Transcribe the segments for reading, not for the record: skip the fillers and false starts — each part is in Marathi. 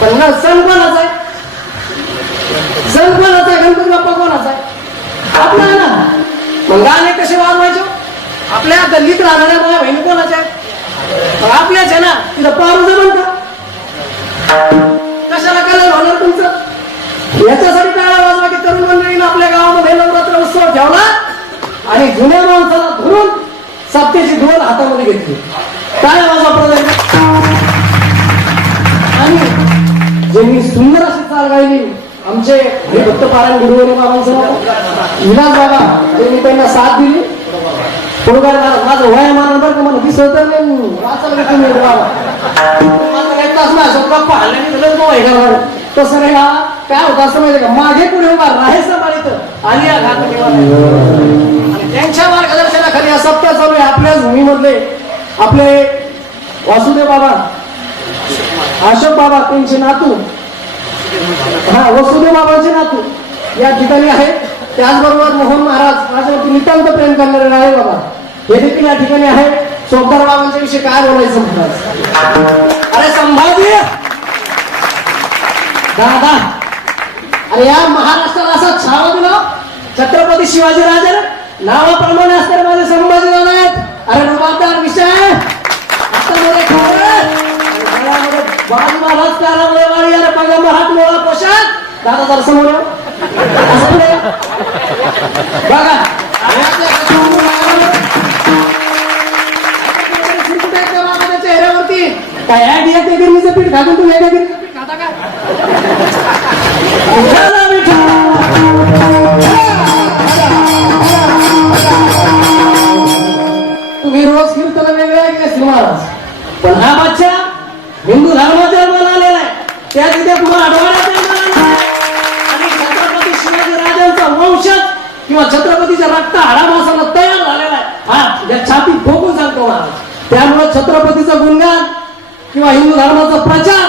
पण ना सण कोणाचा आहे? सण कोणाचा आहे? गणपती बाप्पा कोणाचा आहे? आपला आहे ना. मग गाणे कसे वाजवायचे? आपल्या गल्लीत राहणाऱ्या माझ्या बहिणी कोणाच्या आहेत? मग आपल्याच आहे ना. तिथं पारू जमन का? कशाला कलर होणार तुमचं? याच्यासाठी टाळ्या वाजवा की तरुण मंडळीनं आपल्या गावामध्ये नवरात्र उत्सव ठेवला आणि जुन्या माणसाला धरून सत्तेची धोल हातामध्ये घेतली. टाळ्या वाजवा प्रधान. आणि ज्यांनी सुंदर अशी चाल गायली आमचे हरिभक्त पारायण गुरुवारी बाबांसह विलास बाबा, त्यांनी त्यांना साथ दिली. थोडं माझं वयामान बरं का मला दिसत तसं नाही. हा काय होतं असं माहिती का, मागे पुढे उभा राहायचं माळीत आणि या घाट आणि त्यांच्या मार्गदर्शनाखाली हा सप्ताह चालू आहे. आपल्याच भूमीमधले आपले वासुदेव बाबा, अशोक बाबा, त्यांचे नातू, हा वसुदेव बाबांचे नातू या ठिकाणी आहेत. त्याचबरोबर मोहन महाराज माझ्यावरती नितांत प्रेम करणारे राहे बाबा हे देखील या ठिकाणी आहेत. चोपदार बाबांच्या विषयी काय बोलायचं महाराज? अरे संभाजी दादा, अरे या महाराष्ट्राला असा छावा दिला छत्रपती शिवाजी राजे नावाप्रमाणे असणारे माझे संभाजी दादा आहेत. अरे रुबाबदार विषय बाजू महाराज कारावाळी अरे पैगंबर हात मोळा पोशाख दादा जर समोर बघा. चेहऱ्यावरती काय ऍड येते गिरणीचं पीठ घालून तुम्ही वेगळ्या गिरणीचं पीठ खाता का? तुम्ही रोज कीर्तन वेगवेगळे महाराज, पण हा बच्चा हिंदू धर्मात जन्माला आलेला आहे. त्या तिथे पुन्हा आठवड्यात जन्माला आणि छत्रपती शिवाजी राजांचा वंशज किंवा छत्रपतीच्या रक्त हाडामासाला तयार झालेला आहे. हा या छातीत ठोकून सांगतो महाराज. त्यामुळे छत्रपतीचं गुणगान किंवा हिंदू धर्माचा प्रचार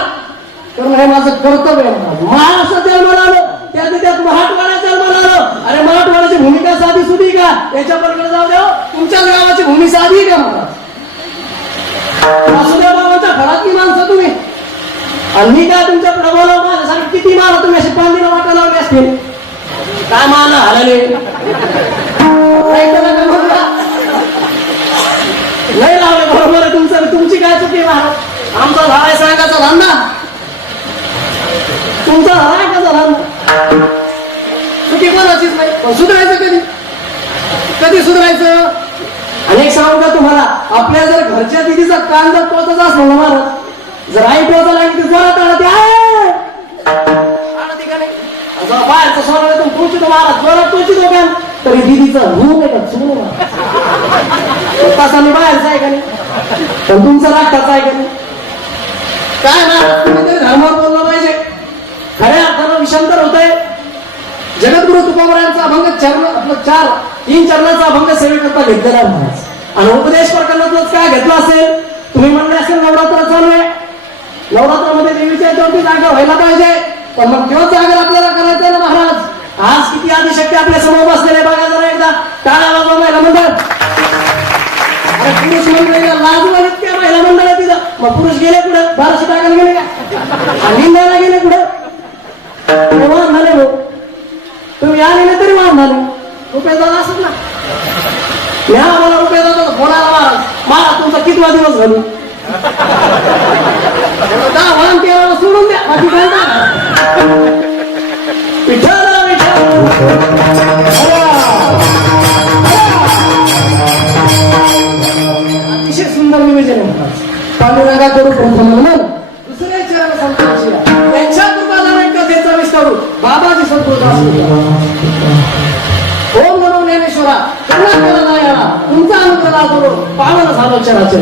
करणं हे माझं कर्तव्य आहे. महाराष्ट्रात जन्माला आलो त्या त्यात मराठवाड्यात जन्माला आलो. अरे मराठवाड्याची भूमिका साधी सुधी का? याच्या पलीकडे जाऊ द्या. तुमच्या गावाची भूमी साधी का महाराज? वासुदेव बाबांच्या घरातली माणसं तुम्ही आणि मी काय तुमच्या प्रभाव माझ्यासाठी किती मारा तुम्ही अशी पांडीला वाटा लावली असतील काय माना हरले नाही लावले. बरोबर आहे तुमचं. तुमची काय चुकी महाराज? आमचा झालाय सांगायचा धंदा, तुमचा झालाय कसा धंदा? चुकी कोणाचीच नाही. पण सुधारायचं कधी? कधी सुधारायचं? अनेक सांगू का तुम्हाला, आपल्या जर घरच्या दिदीचा कान जर टोचाचा असलं ना महाराज, जर आई टोचा लागली तर जोरात आला ते का नाही? बाहेरचं सोडलं तुम टोचितो महाराज, जोरात टोचितो कान तरी दिदीचं होऊ नये का चुकू तसा मी बाहेरचा आहे का नाही? पण तुमचं रागताचा आहे का नाही? काय ना तुम्ही धर्मावर बोललं पाहिजे. खऱ्या अर्थानं विषांतर होत आहे. जगद्गुरु तुकोबरायांचा अभंग चरण आपलं 3 चरणाचा अभंग सेवेकरता घेतलेला महाराज आणि उपदेश प्रकरणातच काय घेतलं असेल तुम्ही म्हणले असेल नवरात्र चालू आहे. नवरात्रामध्ये देवीच्या चौथी जागा व्हायला पाहिजे. पण मग किंवा जागर आपल्याला करायचं ना महाराज? आज किती आदिशक्ती आपल्या समोर बसलेले बघा जरा एकदा. टाळ्या वाजवा महिला मंडळ. अरे पुरुष मंडळीला लाजूला इतक्या महिला मंडळ आहे तिथं. मग पुरुष गेले कुठं? 1200 टाकायला गेले का? निंदायला गेले कुठं? वाहन झाले भाऊ. तुम्ही आले नाही तरी वाहन झाले. रुपये दादा असत ना या मला रुपये दादा बोलायला महाराज तुमचा कितवा दिवस घालू? 10 वाहन 13 सोडून द्या. बाकी काय विठ्ठल अतिशय सुंदर निवेदन आहे. पांडुरंगा करू प्रथम म्हणून दुसरे चरण संतांची त्यांच्या कृपादाने कथेचा विस्तारू बाबाजी संतोष ओम नमो ज्ञानेश्वरा करुणा तुमचा अनुग्रह लाभो पावन झालो चराचर.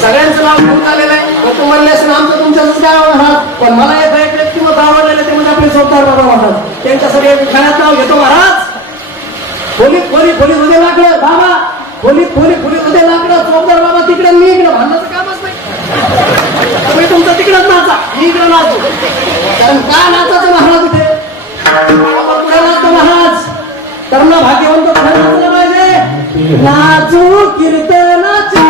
सगळ्यांचं नाव घेऊन आलेलं आहे. मग तू म्हणलेस ना आमचं तुमच्याच गाव महाराज, पण मला एक व्यक्तिमत्व आवडलेलं ते म्हणजे आपले चोपदार बाबा महाराज. त्यांच्यासाठी खाण्यात नाव घेतो महाराज. खोलीत उद्या लागलं बाबा, खोलीत उद्या लागलं चोपदार बाबा तिकडे मी इकडे भांडण्याचं कामच नाही. तुम्ही तुमचं तिकडेच नाचा, मी इकडे नाचू. कारण काय नाचाचं महाराज इथे आपण पुढे नाचतो महाराज. तरुण भाग्यवंत पुढे नाचलं पाहिजे. नाचू कीर्तनाचे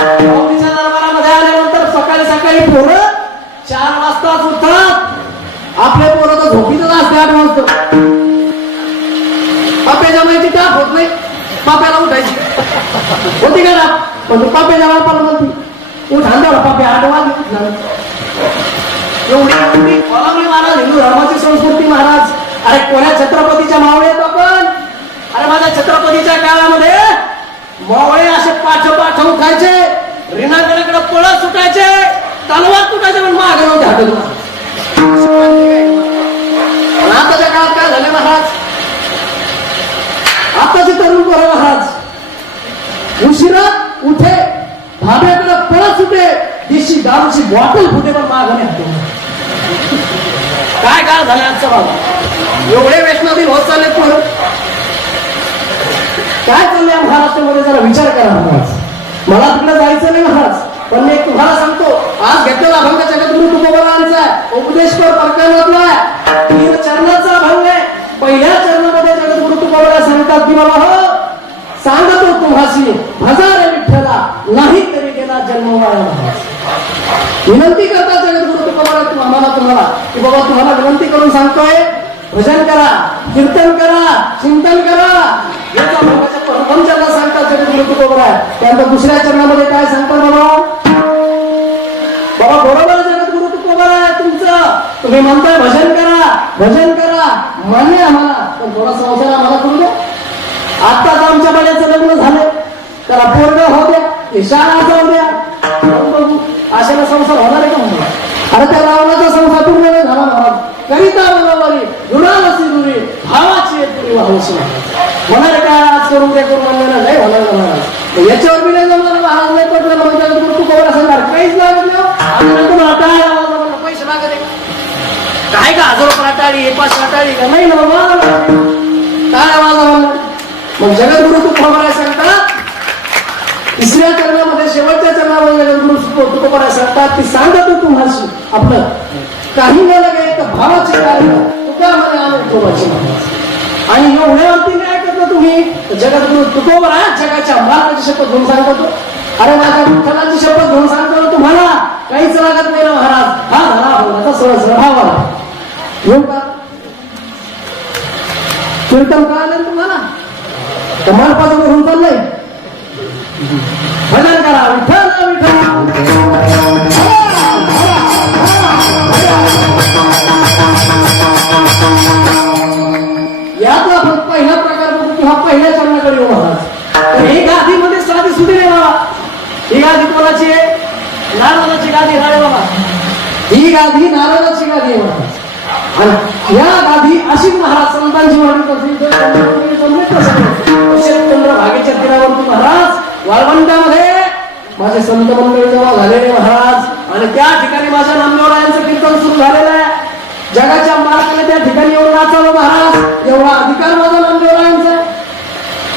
माऊलीच्या दरबारामध्ये आल्यानंतर सकाळी सकाळी पोरं 4 वाजताच उठतात. आपले पोरं तर झोपीतच असते 8 वाजता. पाप्याच्या माहिती टाप होत नाही, पाप्याला उठायची होती का ना, पण तू पाप्याच्या बापाला म्हणते उठ आणला पाप्या 8 वाजले. एवढी कोलामली महाराज, हिंदू धर्माची संस्कृती महाराज. अरे कोण्या छत्रपतीच्या मावळे आहेत आपण? अरे माझ्या छत्रपतीच्या काळामध्ये मावळे असे पाठ उठायचे, रिणाकडे पळत सुटायचे, तलवार तुटायचे, पण मागे नव्हते हाटत. आताच्या काळात काय झाले महाराज? आताचे तरुण पोरं महाराज उशिरा उठे, भाब्याकडे पळत सुटे, देशी दारूची बॉटल फुटे, पण मागे हाते. काय काळ झाले आजचा बाबा? एवढे वैष्णवी होत चालले पोरं. काय चाललंय महाराष्ट्रामध्ये? जरा विचार करा महाराज. मला तिकडे जायचं नाही महाराज, पण मी तुम्हाला सांगतो, आज घेतलेला अभंग जगद्गुरु तुकोबारायांचा उपदेशपर प्रकरणातला 3 चरणाचा अभंग आहे. पहिल्या चरणामध्ये जगद्गुरु तुकोबाराय सांगतात की बाबा हो, सांगतो तुम्हाशी भजा रे विठ्ठला, नाही तरी गेला जन्म वाया. विनंती करता जगद्गुरु तुकोबाराय तुम्हाला की बाबा तुम्हाला विनंती करून सांगतोय, भजन करा, कीर्तन करा, चिंतन करा. याचा भगवाच्या प्रथम चरणात सांगतात जगद्गुरु तुकोबाराय. त्यानंतर दुसऱ्या चरणामध्ये काय सांगतात बाबा? बाबा बरोबर जगद्गुरु तुकोबाराय तुमचं, तुम्ही म्हणताय भजन करा, भजन करा, मान्य आम्हाला, पण थोडा संसार आम्हाला करू द्या. आत्ताच आमच्या बड्याचं लग्न झालं, त्याला पोरगा होऊ द्या, शाळा जाऊ द्या, बघू अशाला संसार होणार आहे का म्हणून? अरे त्या रावणाचा संसार पूर्ण नाही झाला महाराज. करिता बरोबरी गुणावसी दुरी, भावाची पुरी वाहूशी होणार काय? आज करून ते करून म्हणलं नाही होणार महाराज. याच्यावर मी नाही जमणार महाराज, नाही पटलं म्हणून तू कोणाला सांगणार काहीच लागत नाही. तुम्हाला टाळी आवाज पैसे लागत आहे काय का? 1000 रुपये टाळी, 500 टाळी का? नाही ना बाबा, टाळ्या वाजा म्हणणार. मग जगद्गुरु तुकोबाराय सांगतात तिसऱ्या चरणामध्ये, शेवटच्या चरणामध्ये जगद्गुरु तुकोबाराय सांगतात की सांगतो तुम्हाशी आपलं काही न लगे तर भावाचे कार्य तुका मध्ये आनंद तुकोबाची महाराज. आणि एवढे अंतिम काय करतो तुम्ही? जगद्गुरु तुकोबाराय जगाच्या मार्गाची शपथ घेऊन सांगतो. अरे माझ्या विठ्ठलाची शपथ घेऊन सांगतो तुम्हाला काहीच लागत नाही ना महाराज. हा झाला भावाचा सहज भावाला घेऊन का कीर्तन कळालं तुम्हाला? कमालपासून होऊन चाललंय. भजन करा, विठ्ठल विठ्ठल. याचा पहिला प्रकार बघू की हा पहिल्या चरणाकडे येऊ महाराज. तर ही गादीमध्ये साधी सुधी नाही बाबा. ही गादी कोणाची आहे? नारदाची गादी आहे बाबा. ही गादी नारदाची गादी आहे महाराज. आणि या गादी अशी महाराज संतांची भागेच्या तीरावरती महाराज वाळवंटामध्ये माझे संत मंडळी जवळ झालेले महाराज. आणि त्या ठिकाणी माझ्या नामदेवरायांचं कीर्तन सुरू झालेलं आहे. जगाच्या मार्गाने त्या ठिकाणी येऊन नाचावं महाराज, एवढा अधिकार माझा नामदेवरायांचा.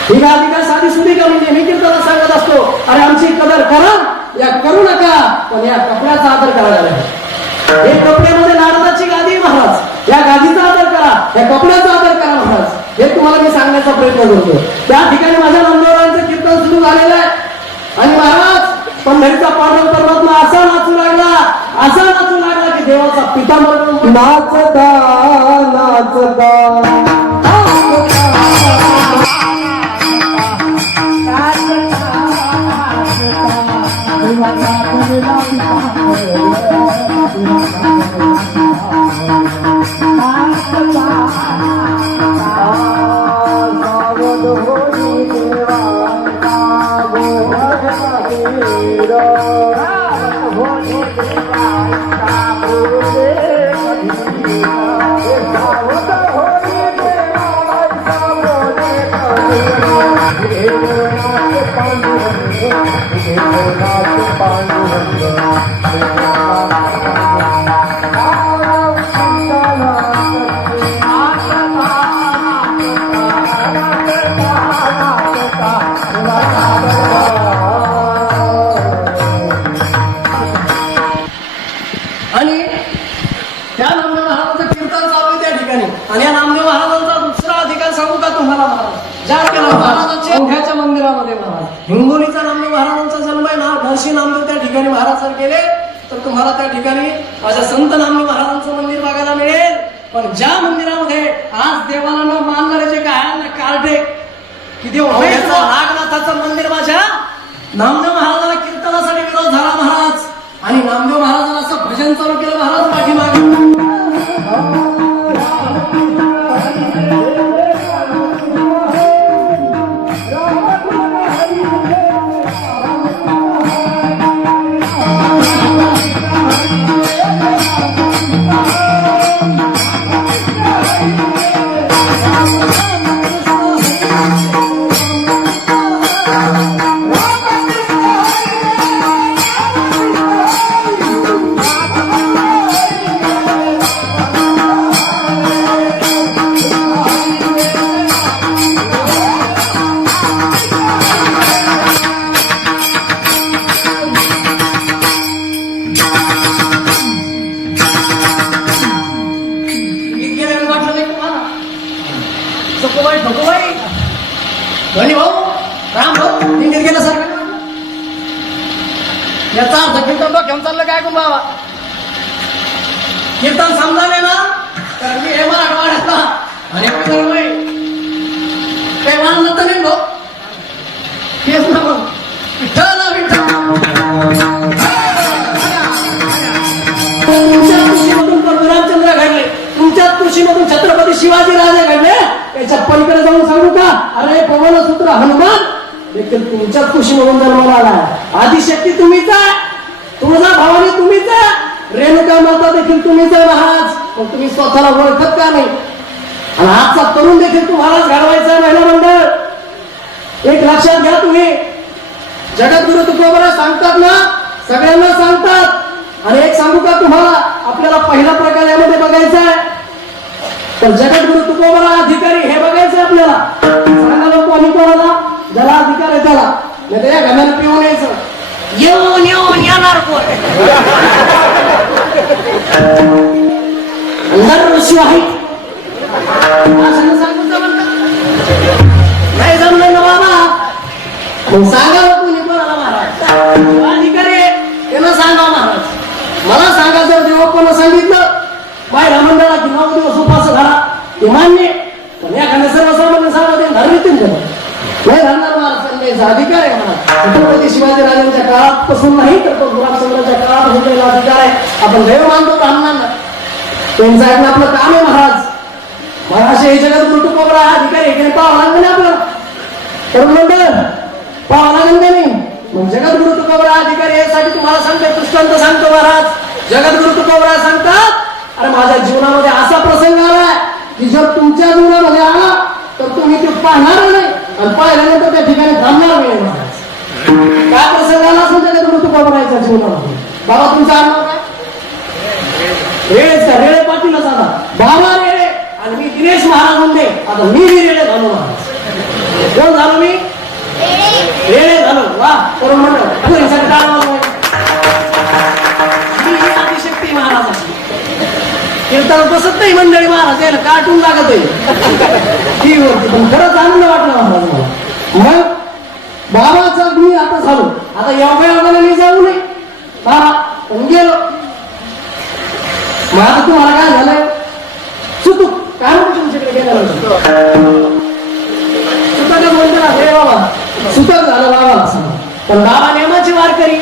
ही गादी काय साधी सुधी का? म्हणजे मी कीर्तनात सांगत असतो अरे आमची कदर करा या करू नका, पण या कपड्याचा आदर करायला. हे कपड्यामध्ये नारदाची गादी महाराज, या गादीचा आदर करा, या कपड्याचा आदर करा महाराज. हे तुम्हाला मी सांगण्याचा प्रयत्न करतो. त्या ठिकाणी माझ्या नामदेवरायांचं कीर्तन सुरू झालेलं आहे. आणि महाराज पंढरीचा पांडुरंग परमात्मा असा नाचू लागला, असा नाचू लागला की देवाचा पितांबर नाचता नाचता आणि त्या नामदेव महाराजांचं कीर्तन चालू आहे त्या ठिकाणी. आणि या नामदेव महाराजांचा दुसरा अधिकार सांगू का तुम्हाला महाराज? ज्या महाराजांच्या मोठ्याच्या मंदिरामध्ये महाराज हिंगोलीचा नामदेव महाराजांचा जन्म आहे ना महर्षी नामदेव त्या ठिकाणी महाराज जर गेले तर तुम्हाला त्या ठिकाणी माझ्या संत नामदेव महाराजांचं मंदिर बघायला मिळेल. पण ज्या मंदिरामध्ये आज देवाला न मानणारे जे काय ना कार्टे की देव नागनाथाचं मंदिर माझ्या नामदेव महाराजाला कीर्तनासाठी विरोध झाला महाराज आणि नामदेव महाराजांना असं भजन चालू केलं महाराज पाठीमागे. याचा अर्थ कीर्तन डोक्यावर चाललं काय कोण बाबा कीर्तन समजाले ना तर मी हे मराठवाड्यातला आणि काही मानलं तर नाही भाऊ तेच ना मग विठ्ठल तुमच्या कृषीमधून परशुरामचंद्र घडले तुमच्याच कृषीमधून छत्रपती शिवाजी राजे घडले त्याच्या पलीकडे जाऊन सांगू का अरे पवनसूत्र हनुमान देखील तुमच्याच कृषीमधून जन्माला आला आदिशक्ती तुम्हीच आहे तुळजा भवानी तुम्हीच आहे रेणुका माता देखील तुम्हीच आहे महाराज पण तुम्ही स्वतःला ओळखत का नाही आणि आजचा तरुण देखील तुम्हालाच घडवायचा आहे महिला मंडळ एक लक्षात घ्या तुम्ही जगद्गुरु तुकोबरा सांगतात ना सगळ्यांना सांगतात आणि एक सांगू का तुम्हाला आपल्याला पहिला प्रकार यामध्ये बघायचा आहे तर जगद्गुरु तुकोबरा अधिकारी हे बघायचे आपल्याला सांगा लोक आणि कोणाला ज्याला अधिकार आहे त्याला नाही तर या घराला पिऊन यायचं येऊन येऊन येणार कोण ऋषी आहेत नाही जमलं ना बाबा मग सांगा कोणी कोणाला महाराज अधिकारी त्यांना सांगा महाराज मला सांगा जर देवप्पानं सांगितलं बाहेर मंडळा की 9 दिवस उपास घाला ते मान्य पण एखाद्या सर्वसामान्य सांगा ते धर्मीतून नाही राहणार महाराज अधिकार आहे मला छत्रपती शिवाजी राजांच्या काळापासून नाही तर तो गुलाबचंद्राच्या काळापासून त्याला अधिकार आहे आपण देव मानतो ब्राह्मणांना त्यांचं ऐकणं आपलं काम आहे महाराज मला असे हे जगद्गुरु तुकोबरा अधिकारी आहे पाहावं लागलं नाही आपलं तर मंडळ पाहावं लागेल का नाही मग जगद्गुरु तुकोबरा अधिकारी यासाठी तुम्हाला सांगते दृष्टांत सांगतो महाराज जगद्गुरु तुकोबरा सांगतात अरे माझ्या जीवनामध्ये असा प्रसंग आलाय की जर तुमच्या जीवनामध्ये आला तर तुम्ही ते पाहणार नाही आणि पाहिल्यानंतर त्या ठिकाणी थांबणार नाही महाराज काय प्रसंग आला असेल जगद्गुरु तुकोबराच्या जीवनामध्ये बाबा तुमचा आडनाव काय रेळेच का रेळे पाटीलच आता बाबा रेळे आणि मी दिनेश महाराज म्हणते आता मी रेळे झालो महाराज कोण झालो मी रेळे झालो वा करून म्हणलं आदिशक्ती महाराजाची कीर्तन बसत नाही मंडळी महाराज यायला कार्टून लागत आहे टीव्हीवरती पण खरंच आनंद वाटला महाराज मला मग बाबाचा मी आता झालो आता योगायोगाने मी जाऊ नये बाबा पण गेलो मग आता तुम्हाला काय झालंय सुतूक काय म्हणतो तुमच्याकडे गेल्यावर सुतकच म्हणतो ना हे बाबा सुतक झालं बाबा पण बाबा नेमाची वारकरी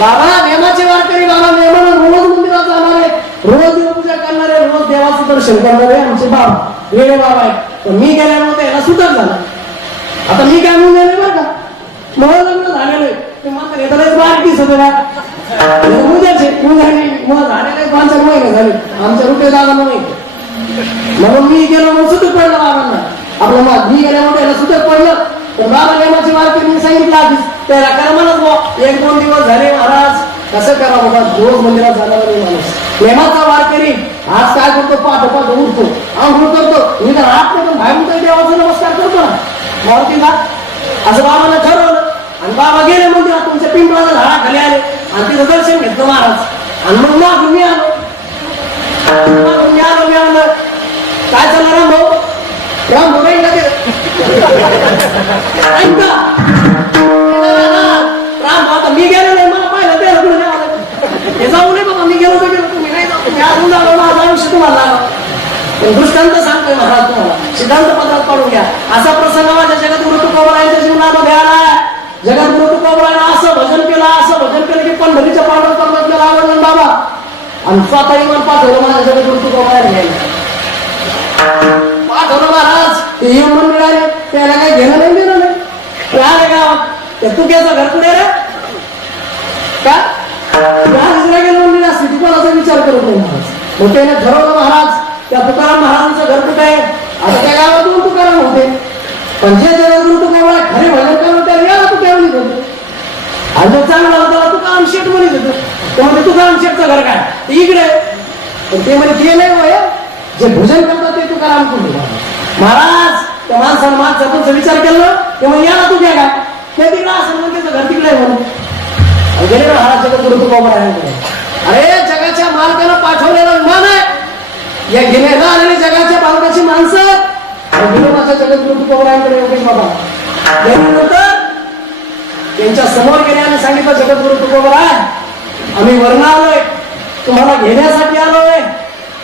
बाबा नेमाची वारकरी बाबा नेमानं रोज मंदिरात जाणारे रोज पूजा करणारे रोज देवाचं दर्शन करणारे आमचे बाबा वेळे बाबा आहे पण मी गेल्यानंतर याला सुतक झाला आता मी काय म्हणून गेले बरं का मला लग्न झालेलं ते मात्र येतानाच बारकीच होते ना उद्याचे उद्याने मग झालेले 5 महिने झाले आमच्या रुपये दादा नाही म्हणून मी गेलो म्हणून सुतक पडलं बाबांना आपलं मग मी गेल्यामुळे याला सुतक पडलं तर बाबा नेमाची वारकरी मी सांगितलं आधीच त्याला करा म्हणत 1-2 दिवस झाले महाराज कसं करा बाबा रोज मंदिरात जाणार नाही माणूस नेमाचा वारकरी आज काय करतो पाठ उठतो आंघोळ करतो मी तर हात पण बाहेर उठतो देवाचा नमस्कार करतो ना मारुतीला असं बाबांना ठरवलं आणि बाबा गेले मंदिरात तुमच्या पिंपळाच्या झाडाखाली आले आणि तिथं दर्शन घेतलं महाराज आणि मग मागून मी आलो काय चाललं राम भाऊ नाही का ते राम भाऊ आता मी काढून घ्या. असा प्रसंग माझ्या जगद्गुरु तुकोबारायांच्या जीवनामध्ये आलाय. जगद्गुरु तुकोबारायांना असं भजन केलं की पंढरीच्या पांडुरंगाला आवडलं बाबा, आणि स्वतः इमान पाठवलं माझ्या जगद्गुरु तुकोबारायांनी घ्यायला. पाठवलं महाराज, ते येऊन मिळाले, त्याला काही घेणं नाही देणं नाही. ते आले गावात, त्या तुक्याचं घर कुठे रे का गेलं मंदिर असते ती कोणाचा विचार करत नाही महाराज. मग त्याने ठरवलं महाराज, त्या तुकाराम महाराजांचं घर कुठे आहे. आता त्या गावातून तुकाराम होते, पण जे जगद्गुरु तुकोबाराय खरे भजन करत त्याला याला तुकाराम होते, आणि जो चांगला होता त्याला तुकाराम शेठ म्हणत होतं. त्यामध्ये तुकाराम शेठचं घर काय ते इकडे, पण ते म्हणजे ते नाही वय जे भजन करतात ते तुकाराम कुठे. महाराज त्या माणसानं माणसाचा विचार केला ते म्हणजे याला तू काय ते तिकडे असं म्हणून त्याचं घर तिकडे आहे म्हणून गेले ना महाराज जगद्गुरु तुकोबारायांकडे. अरे जगाच्या मालकानं पाठवलेला विमान आहे, या घेण्याला आलेली जगाच्या मालकाची माणसं विनोदाच्या जगद्गुरु तुकोबारायांकडे योगेश बाबा गेल्यानंतर त्यांच्या समोर गेले आणि सांगितलं, जगद्गुरु तुकोबाराय आम्ही वर्ण आलोय, तुम्हाला घेण्यासाठी आलोय,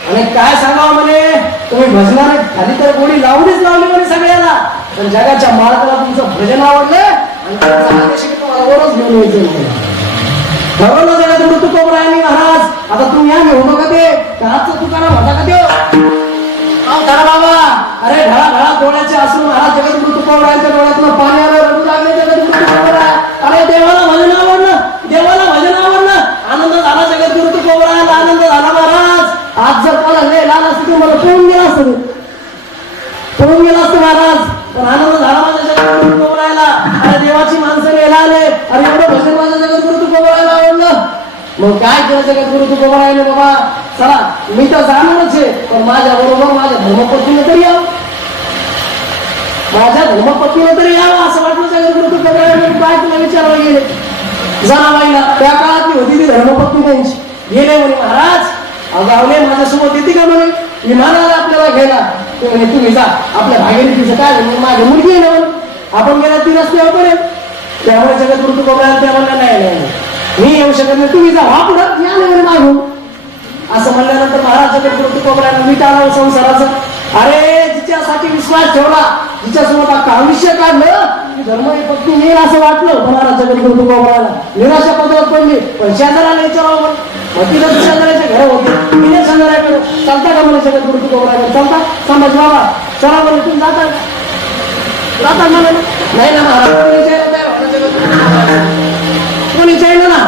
आणि काय सांगावं म्हणे, तुम्ही भजनाने खाली तर गोडी लावलीच लावली म्हणे सगळ्याला, पण जगाच्या मालकाला तुमचं भजन आवडलं आणि तुम्हाला वरच घेऊन यायचं. ठरवलं जगद्गुरु तुकोबारायांनी महाराज, आता तुम्ही आम्ही होतो का ते घराचं तुकाराम होता का ते धरा बाबा. अरे ढळा ढळा डोळ्याचे असून महाराज जगद्गुरु तुकोबारायांच्या डोळ्यातून पाणी आलं, रडू लागले जगद्गुरु तुकोबाराय. अरे देवाला भजन आवडलं, देवाला भजन आवडलं, आनंद झाला जगद्गुरु तुकोबारायांना, आनंद झाला महाराज. आज जर कोणा लय लहान असते मला पळून गेला असतं, पळून गेला असतं महाराज, पण आनंद झाला माझ्या जगद्गुरु तुकोबारायला. अरे देवाची माणसं यायला आले, अरे एवढं भजन माझ्या जगद्गुरु तुकोबारायला आवडलं. मग काय केलं जगद्गुरु तुकोबारायने, बाबा चला मी तर जाणारच आहे, पण माझ्या बरोबर माझ्या धर्मपत्नीने तरी यावं, माझ्या धर्मपत्नीने तरी यावं असं वाटलं जगद्गुरु तुकोबारायने. काय तुला विचारायला गेले जनाबाईला, त्या काळातली होती ती धर्मपत्नी त्यांची. गेले म्हणे महाराज अगावले माझ्यासोबत येते का म्हणे, विमानाला आपल्याला घ्यायला. ते म्हणे तुम्ही जा, आपल्या भागीरथीचं काय माझी मुलगी आहे ना म्हणून, आपण गेला ती रस्त्यावर पडेल. त्यामुळे जगद्गुरु तुकोबाराय त्या म्हणला नाही मी येऊ शकत नाही, तुम्ही जा हा पुढं या नाही मागून. असं म्हणल्यानंतर महाराज जगद्गुरु तुकोबारायांना मीठ आलं संसाराचं. अरे जिच्यासाठी विश्वास ठेवला, जिच्यासोबत अख्खा आयुष्य काढलं, धर्मही पत्नी येईल असं वाटलं महाराज जगद्गुरु तुकोबारायला. निराशा पत्रात पडली, पण शेजाराला विचारावं मग तिला शेजाऱ्याचे घर होते, तिने शेजाऱ्याकडे चालता का म्हणे जगद्गुरु तुकोबारायकडे चालता समज बाबा चला म्हणे तुम्ही जाता म्हणे नाही ना महाराज कोणी चाललं ना.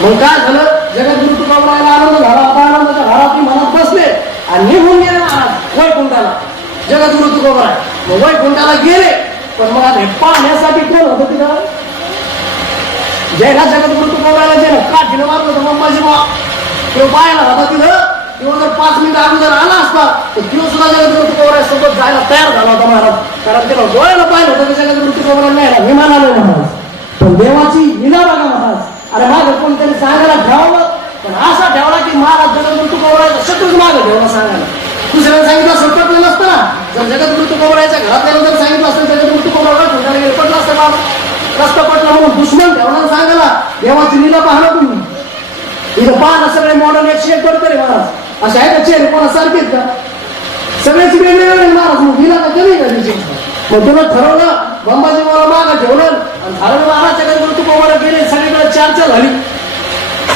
मग काय झालं जगद्गुरु तुकोबारायला आनंद झाला, आनंदाच्या घरात मनात बसले आणि निघून गेले महाराज वैकुंठाला. जगद्गुरु तुकोबाराय मग वैकुंठाला गेले, पण मग आता पाहण्यासाठी कोण होतं तिथं, जयला जगद्गुरु तुकोबारायला जे काठीनं मारलं होतं अंबाजी बाबा, तो पाहायला होता तिथं. किंवा जर 5 मिनिटं अगोदर आला असता तर किंवा सुद्धा जगद्गुरु तुकोबाराय सोबत जायला तयार झाला होता महाराज, कारण त्याला डोळ्याला पाहिलं होतं की जगद्गुरु तुकोबाराय नाही विमान आलं महाराज. पण देवाची लीला बघा महाराज. अरे मागं कोणतरी सांगायला ठेवावं, पण असा ठेवला की महाराज जगद्गुरु तुकोबारायचा शत्रूच मागं ठेवला सांगायला. दुसऱ्याने सांगितलं असं पटलं नसतं ना, जर जगद्गुरु तुकोबारायच्या घरातल्याला जर सांगितलं असतं जगद्गुरु तुकोबाराय ठोकायला गेले पटलं असतं बाबा. रस्ता पटला म्हणून दुश्मन ठेवणार सांगायला. देवाची लीला पाहणं तुम्ही इथं पाहणं सगळे मॉडर्न 101 बरोबर महाराज. अशा आहे का चेहरे कोणासारखेच का, सगळ्याची वेगवेगळे महाराज. मग लीला का कमी का तिची. मग तुला ठरवलं अंबाजी मला मागं ठेवलं आणि झालं महाराज जगद्गुरु तुकोबाराय गेले. सगळीकडे चर्चा झाली,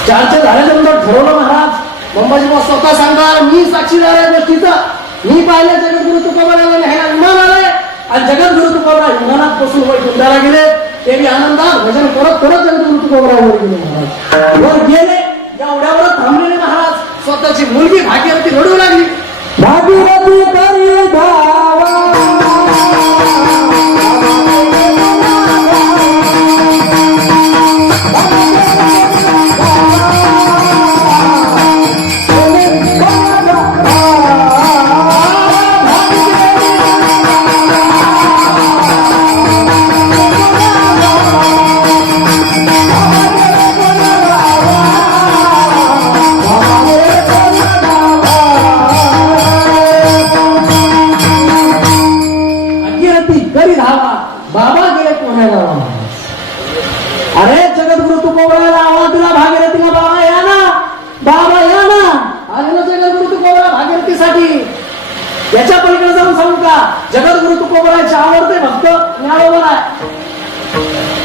चर्चा झाल्यानंतर ठरवलं महाराज अंबाजी बाबा स्वतः सांगणार मी साक्षीदार आहे गोष्टीचा, मी पाहिलं जगद्गुरु तुकोबारायला न्यायला विमान आलंय आणि जगद्गुरु तुकोबाराय विमानात बसून वैकुंठाला गेले. ते बी आनंदात भजन करत करत जगद्गुरु तुकोबाराय वर गेले महाराज. वर गेले एवढ्यावर थांबलेले महाराज. स्वतःची मुलगी भागीरथी रडू लागली. भागीरथी करी धावा बाबा गेले पुण्याला. अरे जगद्गुरु तुकोबारायला आवाज दिला भागीरथीला, बाबा या ना, बाबा या ना. आले ना जगद्गुरु तुकोबाराय भागीरथीसाठी. याच्या पलीकडे जाऊन सांगू का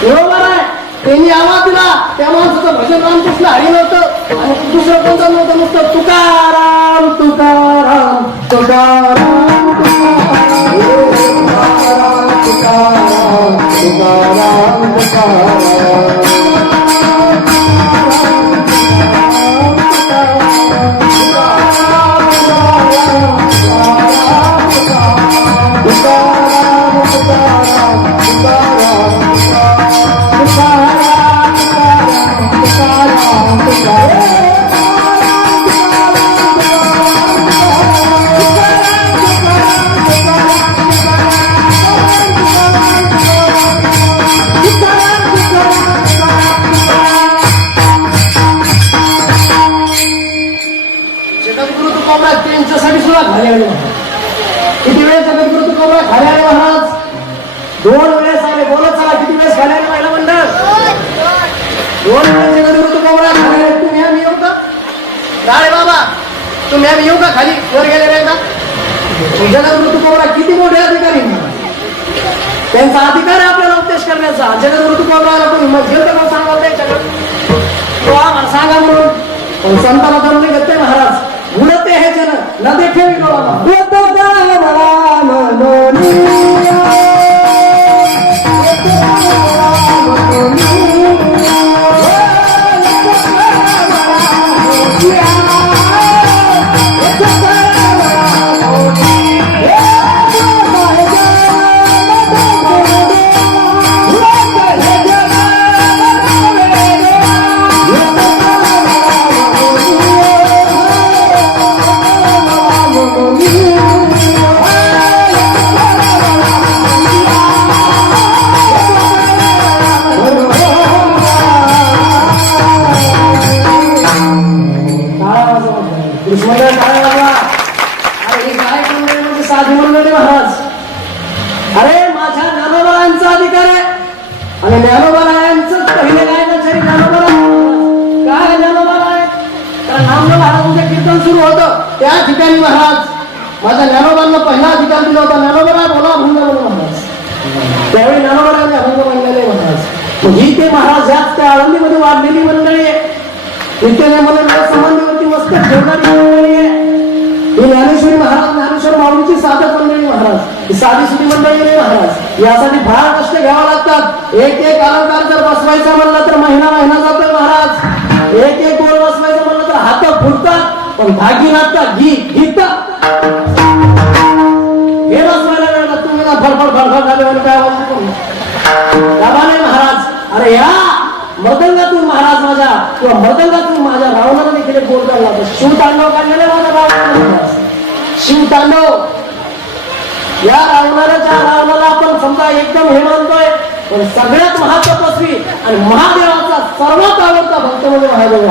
बरोबर आहे. त्यांनी आवाज दिला त्या माणसाचं भजन रामकृष्ण हरी नव्हतं आणि दुसरं कोणतं नव्हतं, नुसतं तुकाराम तुकाराम तुकाराम तुकाराम तुकाराम तुकाराम तुकाराम जगद्गुरु तुकोबा त्यांच्यासाठी सुद्धा खाली आले महाराज. किती वेळेस जगद्गुरु तुकोबा खाली आले महाराज? 2 वेळेस आले. बोलत चला किती वेळेस खाली आले महिला मंडळ? 2 वेळेस जगद्गुरु तुकोबा खाली आले. तुम्ही आम्ही येऊ का? राळे बाबा तुम्ही आम्ही येऊ का खाली? वर गेले नाही का? जगद्गुरु तुकोबा किती मोठे अधिकारी महाराज. त्यांचा अधिकार आहे आपल्याला उपदेश करण्याचा. जगद्गुरु तुकोबाला कोणी मग गेलं तर सांगा त्यांच्याकडे तो आम्हाला सांगा म्हणून. पण संताला जमले घेते महाराज. उडते हे जन न देखे महाराज. अरे माझ्या ज्ञानोबारायांचा अधिकार आहे आणि ज्ञानोबारायांचं पहिले गायनाचारी ज्ञानोबारा. काय ज्ञानोबारा आहे? कारण नामदेव महाराजांचं कीर्तन सुरू होतं त्या ठिकाणी महाराज माझ्या ज्ञानोबांना पहिला अधिकार दिला होता. ज्ञानोबारा बोला भंग म्हणून महाराज. त्यावेळी ज्ञानोबारांनी अभंग म्हणलेले महाराज. ही ते महाराज याच त्या आळंदीमध्ये वाढलेली मंडळी आहे. नित्याने मला संबंधीवरती मस्तक ठेवणारी मंडळी आहे. ही ज्ञानेश्वरी महाराज ज्ञानेश्वर माऊलीची साधक मंडळी महाराज. ही साधी सुधी मंडळी नाही महाराज. यासाठी फार कष्ट घ्यावं लागतात. एक एक अलंकार जर बसवायचा म्हणलं तर महिना जातोय महाराज. एक एक गोल बसवायचं म्हणलं तर हात फुटतात. पण धागी लागतात गीत हे बसवायला वेळ तुम्ही ना फडफड झाले आणि काय नाही महाराज. अरे या मृदंगातून महाराज माझ्या किंवा मृदंगातून माझ्या रावणाला देखील एक बोल काढला होता. शिवतांडव काढलेलं माझ्या रावणाला. शिवतांडव या रावणाला आपण समजा एकदम हे मानतोय पण सगळ्यात महातपस्वी आणि महादेवाचा सर्वात आवडता भक्त म्हणजे महादेव.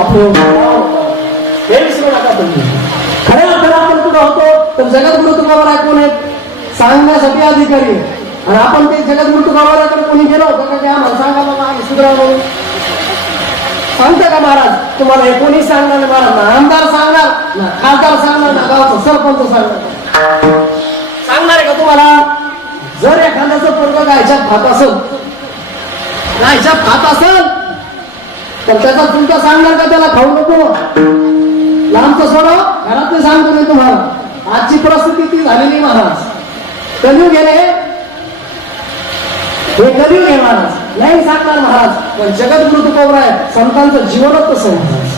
हे विसरू नका तुम्ही. खऱ्या अर्थाने आपण कुठं होतो तर जगद्गुरु तुकोबा कोण आहेत सांगण्यासाठी अधिकारी. आणि आपण ते जगद्गुरु तुकोबाकडे कोणी गेलो होतं का आम्हाला सांगा बाबा आम्ही सुधरा म्हणून सांगता का महाराज? तुम्हाला हे कोणी सांगणार नाही महाराज. ना आमदार सांगणार ना खासदार सांगणार ना गावचा सरपंच सांगणार आहे का तुम्हाला? जर एखाद्याचं पोरग गायच्यात खात असेल तर त्याचा तुमचा सांगणार का त्याला खाऊ नको? लांबचं सोडव घरात सांगतो मी तुम्हाला. आजची परिस्थिती ती झालेली महाराज. कलियुग गेले हे कलियुग आहे महाराज. नाही सांगणार महाराज. पण जगद्गुरु तुकोबा आहे संतांचं जीवनच तसं महाराज.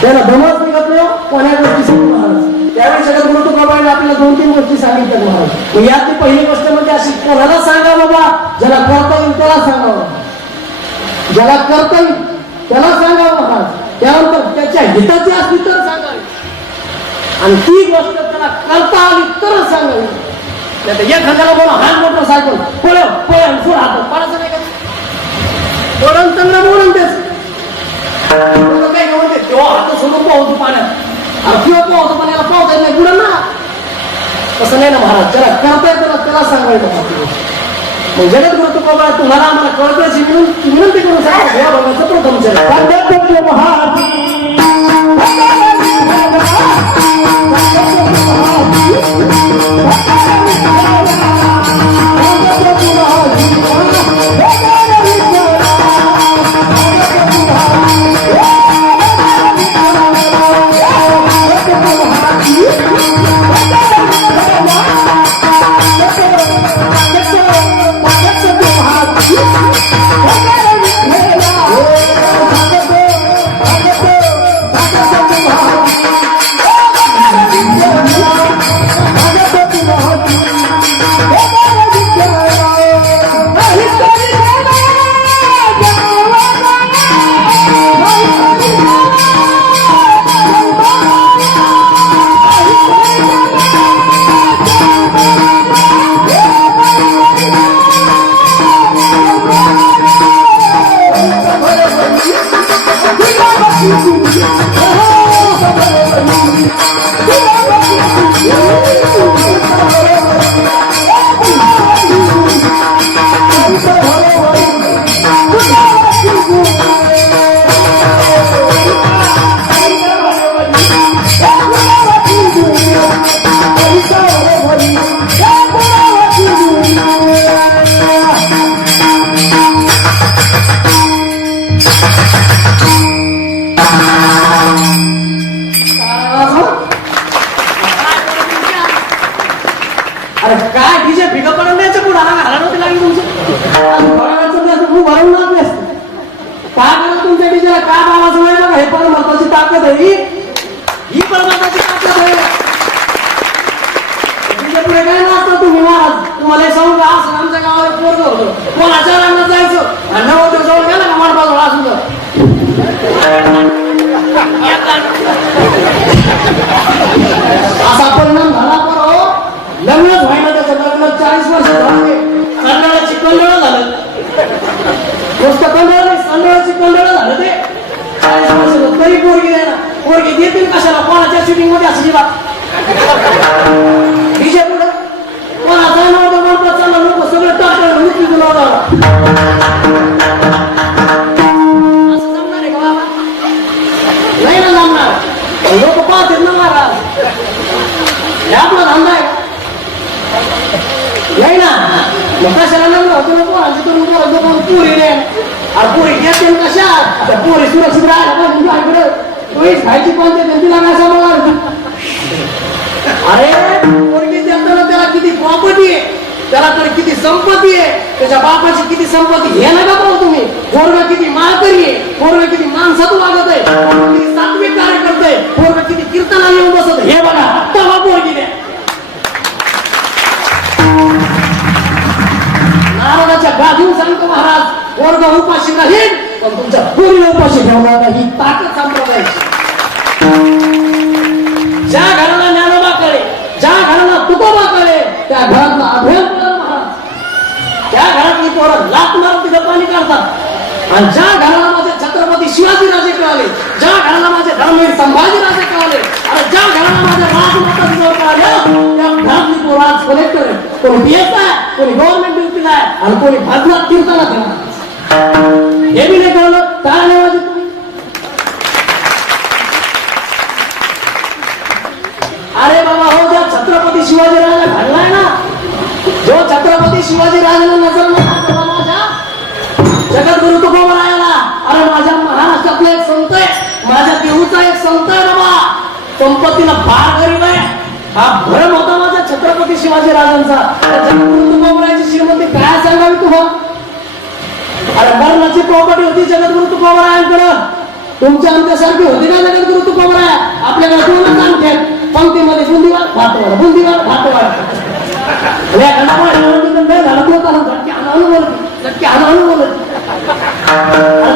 त्याला दमच निघत नाही कोण्या गोष्टी सांगू महाराज. त्यावेळी जगद्गुरु तुकोबाने आपल्याला 2-3 गोष्टी सांगितल्या महाराज. यातली पहिली गोष्ट म्हणजे अशी कोणाला सांगा बाबा ज्याला करता येईल त्याला सांगावं. ज्याला करता येईल त्याला सांगावं महाराज. त्यानंतर त्याच्या हिताची असली तर सांगावी आणि ती गोष्ट त्याला करता आली तर सांगावी. एखाद्याला बोला हा मोटरसायकल पळ सोड हात पडायचं नाही का? बोलून चांगलं बोलून तेच काय घेऊन ते तेव्हा हात सोडून पोहतो पाण्यात किंवा पोहतो पाण्याला पोहता येत नाही बुडन ना. तसं नाही ना महाराज. त्याला करता येतं त्याला सांगायचं. मग जगद्गुरु तुकोबा तुम्हाला आम्हाला कळकळची विनंती करून सांगा या बघायचं प्रथम महाराज अरे काय डीजे भिगा पडून द्यायचं पुढे घाला नव्हती लागली तुमचं खूप भरून नाच नसतं काय करा तुमच्या डीजेला काय बाबाचं नाही बघा हे परमात्माची ताकद आहे ही परमात्माची ताकद आहे डीजे पुढे काय नसतं तुम्ही महाराज तुम्हाला हे सांगू का असं आमच्या गावाला पोरग होतं कोणाच्या लग्नात जायचं आणि नवरदेव जवळ गेला का माडपाजवळ असू असा परिणाम झाला लग्नच व्हायला त्याचं लग्न 40 वर्ष झाले कंडळाची कंडळ झालं नुसतं कंडळ नाही कंडळाची कंडळ झालं ते 40 वर्ष तरी पोरगी नाही ना पोरगी देतील कशाला कोणाच्या शूटिंग मध्ये असायची बात डीजे पुढं कोणाचा नव्हतं म्हणतात चालला लोक सगळं टाकलं मृत्यू तुला असं जमणार आहे का बाबा नाही ना जमणार लोक पाहतात ना महाराज हे आपला धंदा आहे नाही ना मग कशाला लग्न होतं नको आणि करून कोण पुरी रे अरे पुरी घेते कशा पुरी सुरक्षित राहायला पाहिजे तोच खायची कोणत्या तिला काय सांभाळणार अरे पोरगी देताना त्याला किती प्रॉपर्टी आहे त्याला तर किती संपत्ती आहे त्याच्या बापाची किती संपत्ती हे नका पाहू तुम्ही पोरगा किती माळकरी आहे पोरगा किती माणसात वागत आहे किती सात्विक कार्य करतोय पोरगा किती कीर्तनाला येऊन बसत हे बघा तेव्हा पोरगी द्या नारदाच्या गाठून सांगतो महाराज पोरगा उपाशी राहील पण तुमच्या पोरीला उपाशी ठेवणार ही ताकद संप्रदायाची ज्या घराला ज्ञानोबा कळे ज्या घराला तुकोबा कळे त्या घरातला अभय महाराज त्या घरातली पोरं लात मारून तिथं पाणी काढतात आणि ज्या घराला माझे छत्रपती शिवाजी राजे कळाले ज्या घराला माझे धर्मवीर संभाजी राजे कळाले आणि ज्या घराला माझे राजमाता जिजाऊ कळाले त्या घरातली पोरं आज कलेक्टर आहे कोणी पीएस आहे कोणी गव्हर्नमेंट ड्युटीला आहे आणि कोणी भरनात कीर्तनात आहे हे बी नाही कळलं काय नाही वाजत तुम्ही अरे बाबा हो ज्या छत्रपती शिवाजी राजा घडलाय ना जो छत्रपती शिवाजी राजाला नजर नाही माझ्या जगद्गुरु तुकोबरायाला अरे माझ्या महाराष्ट्रातला एक संत आहे माझ्या देऊचा एक संत आहे बाबा संपत्तीला फार गरीब आहे हा भरम होता माझ्या छत्रपती शिवाजी राजांचा जगद्गुरु तुकोबरायाची श्रीमंती काय सांगावी तुम्हाला अरे मरणाची प्रॉपर्टी होती जगद्गुरु तुकोबरायांकडे तुमच्या आमच्यासारखी होती ना जगद्गुरु तुकोबराया आपल्याकडे दोनच आणखे पंक्तीमध्ये बुंदीवाड भातवाड बुंदीवाड भातवाड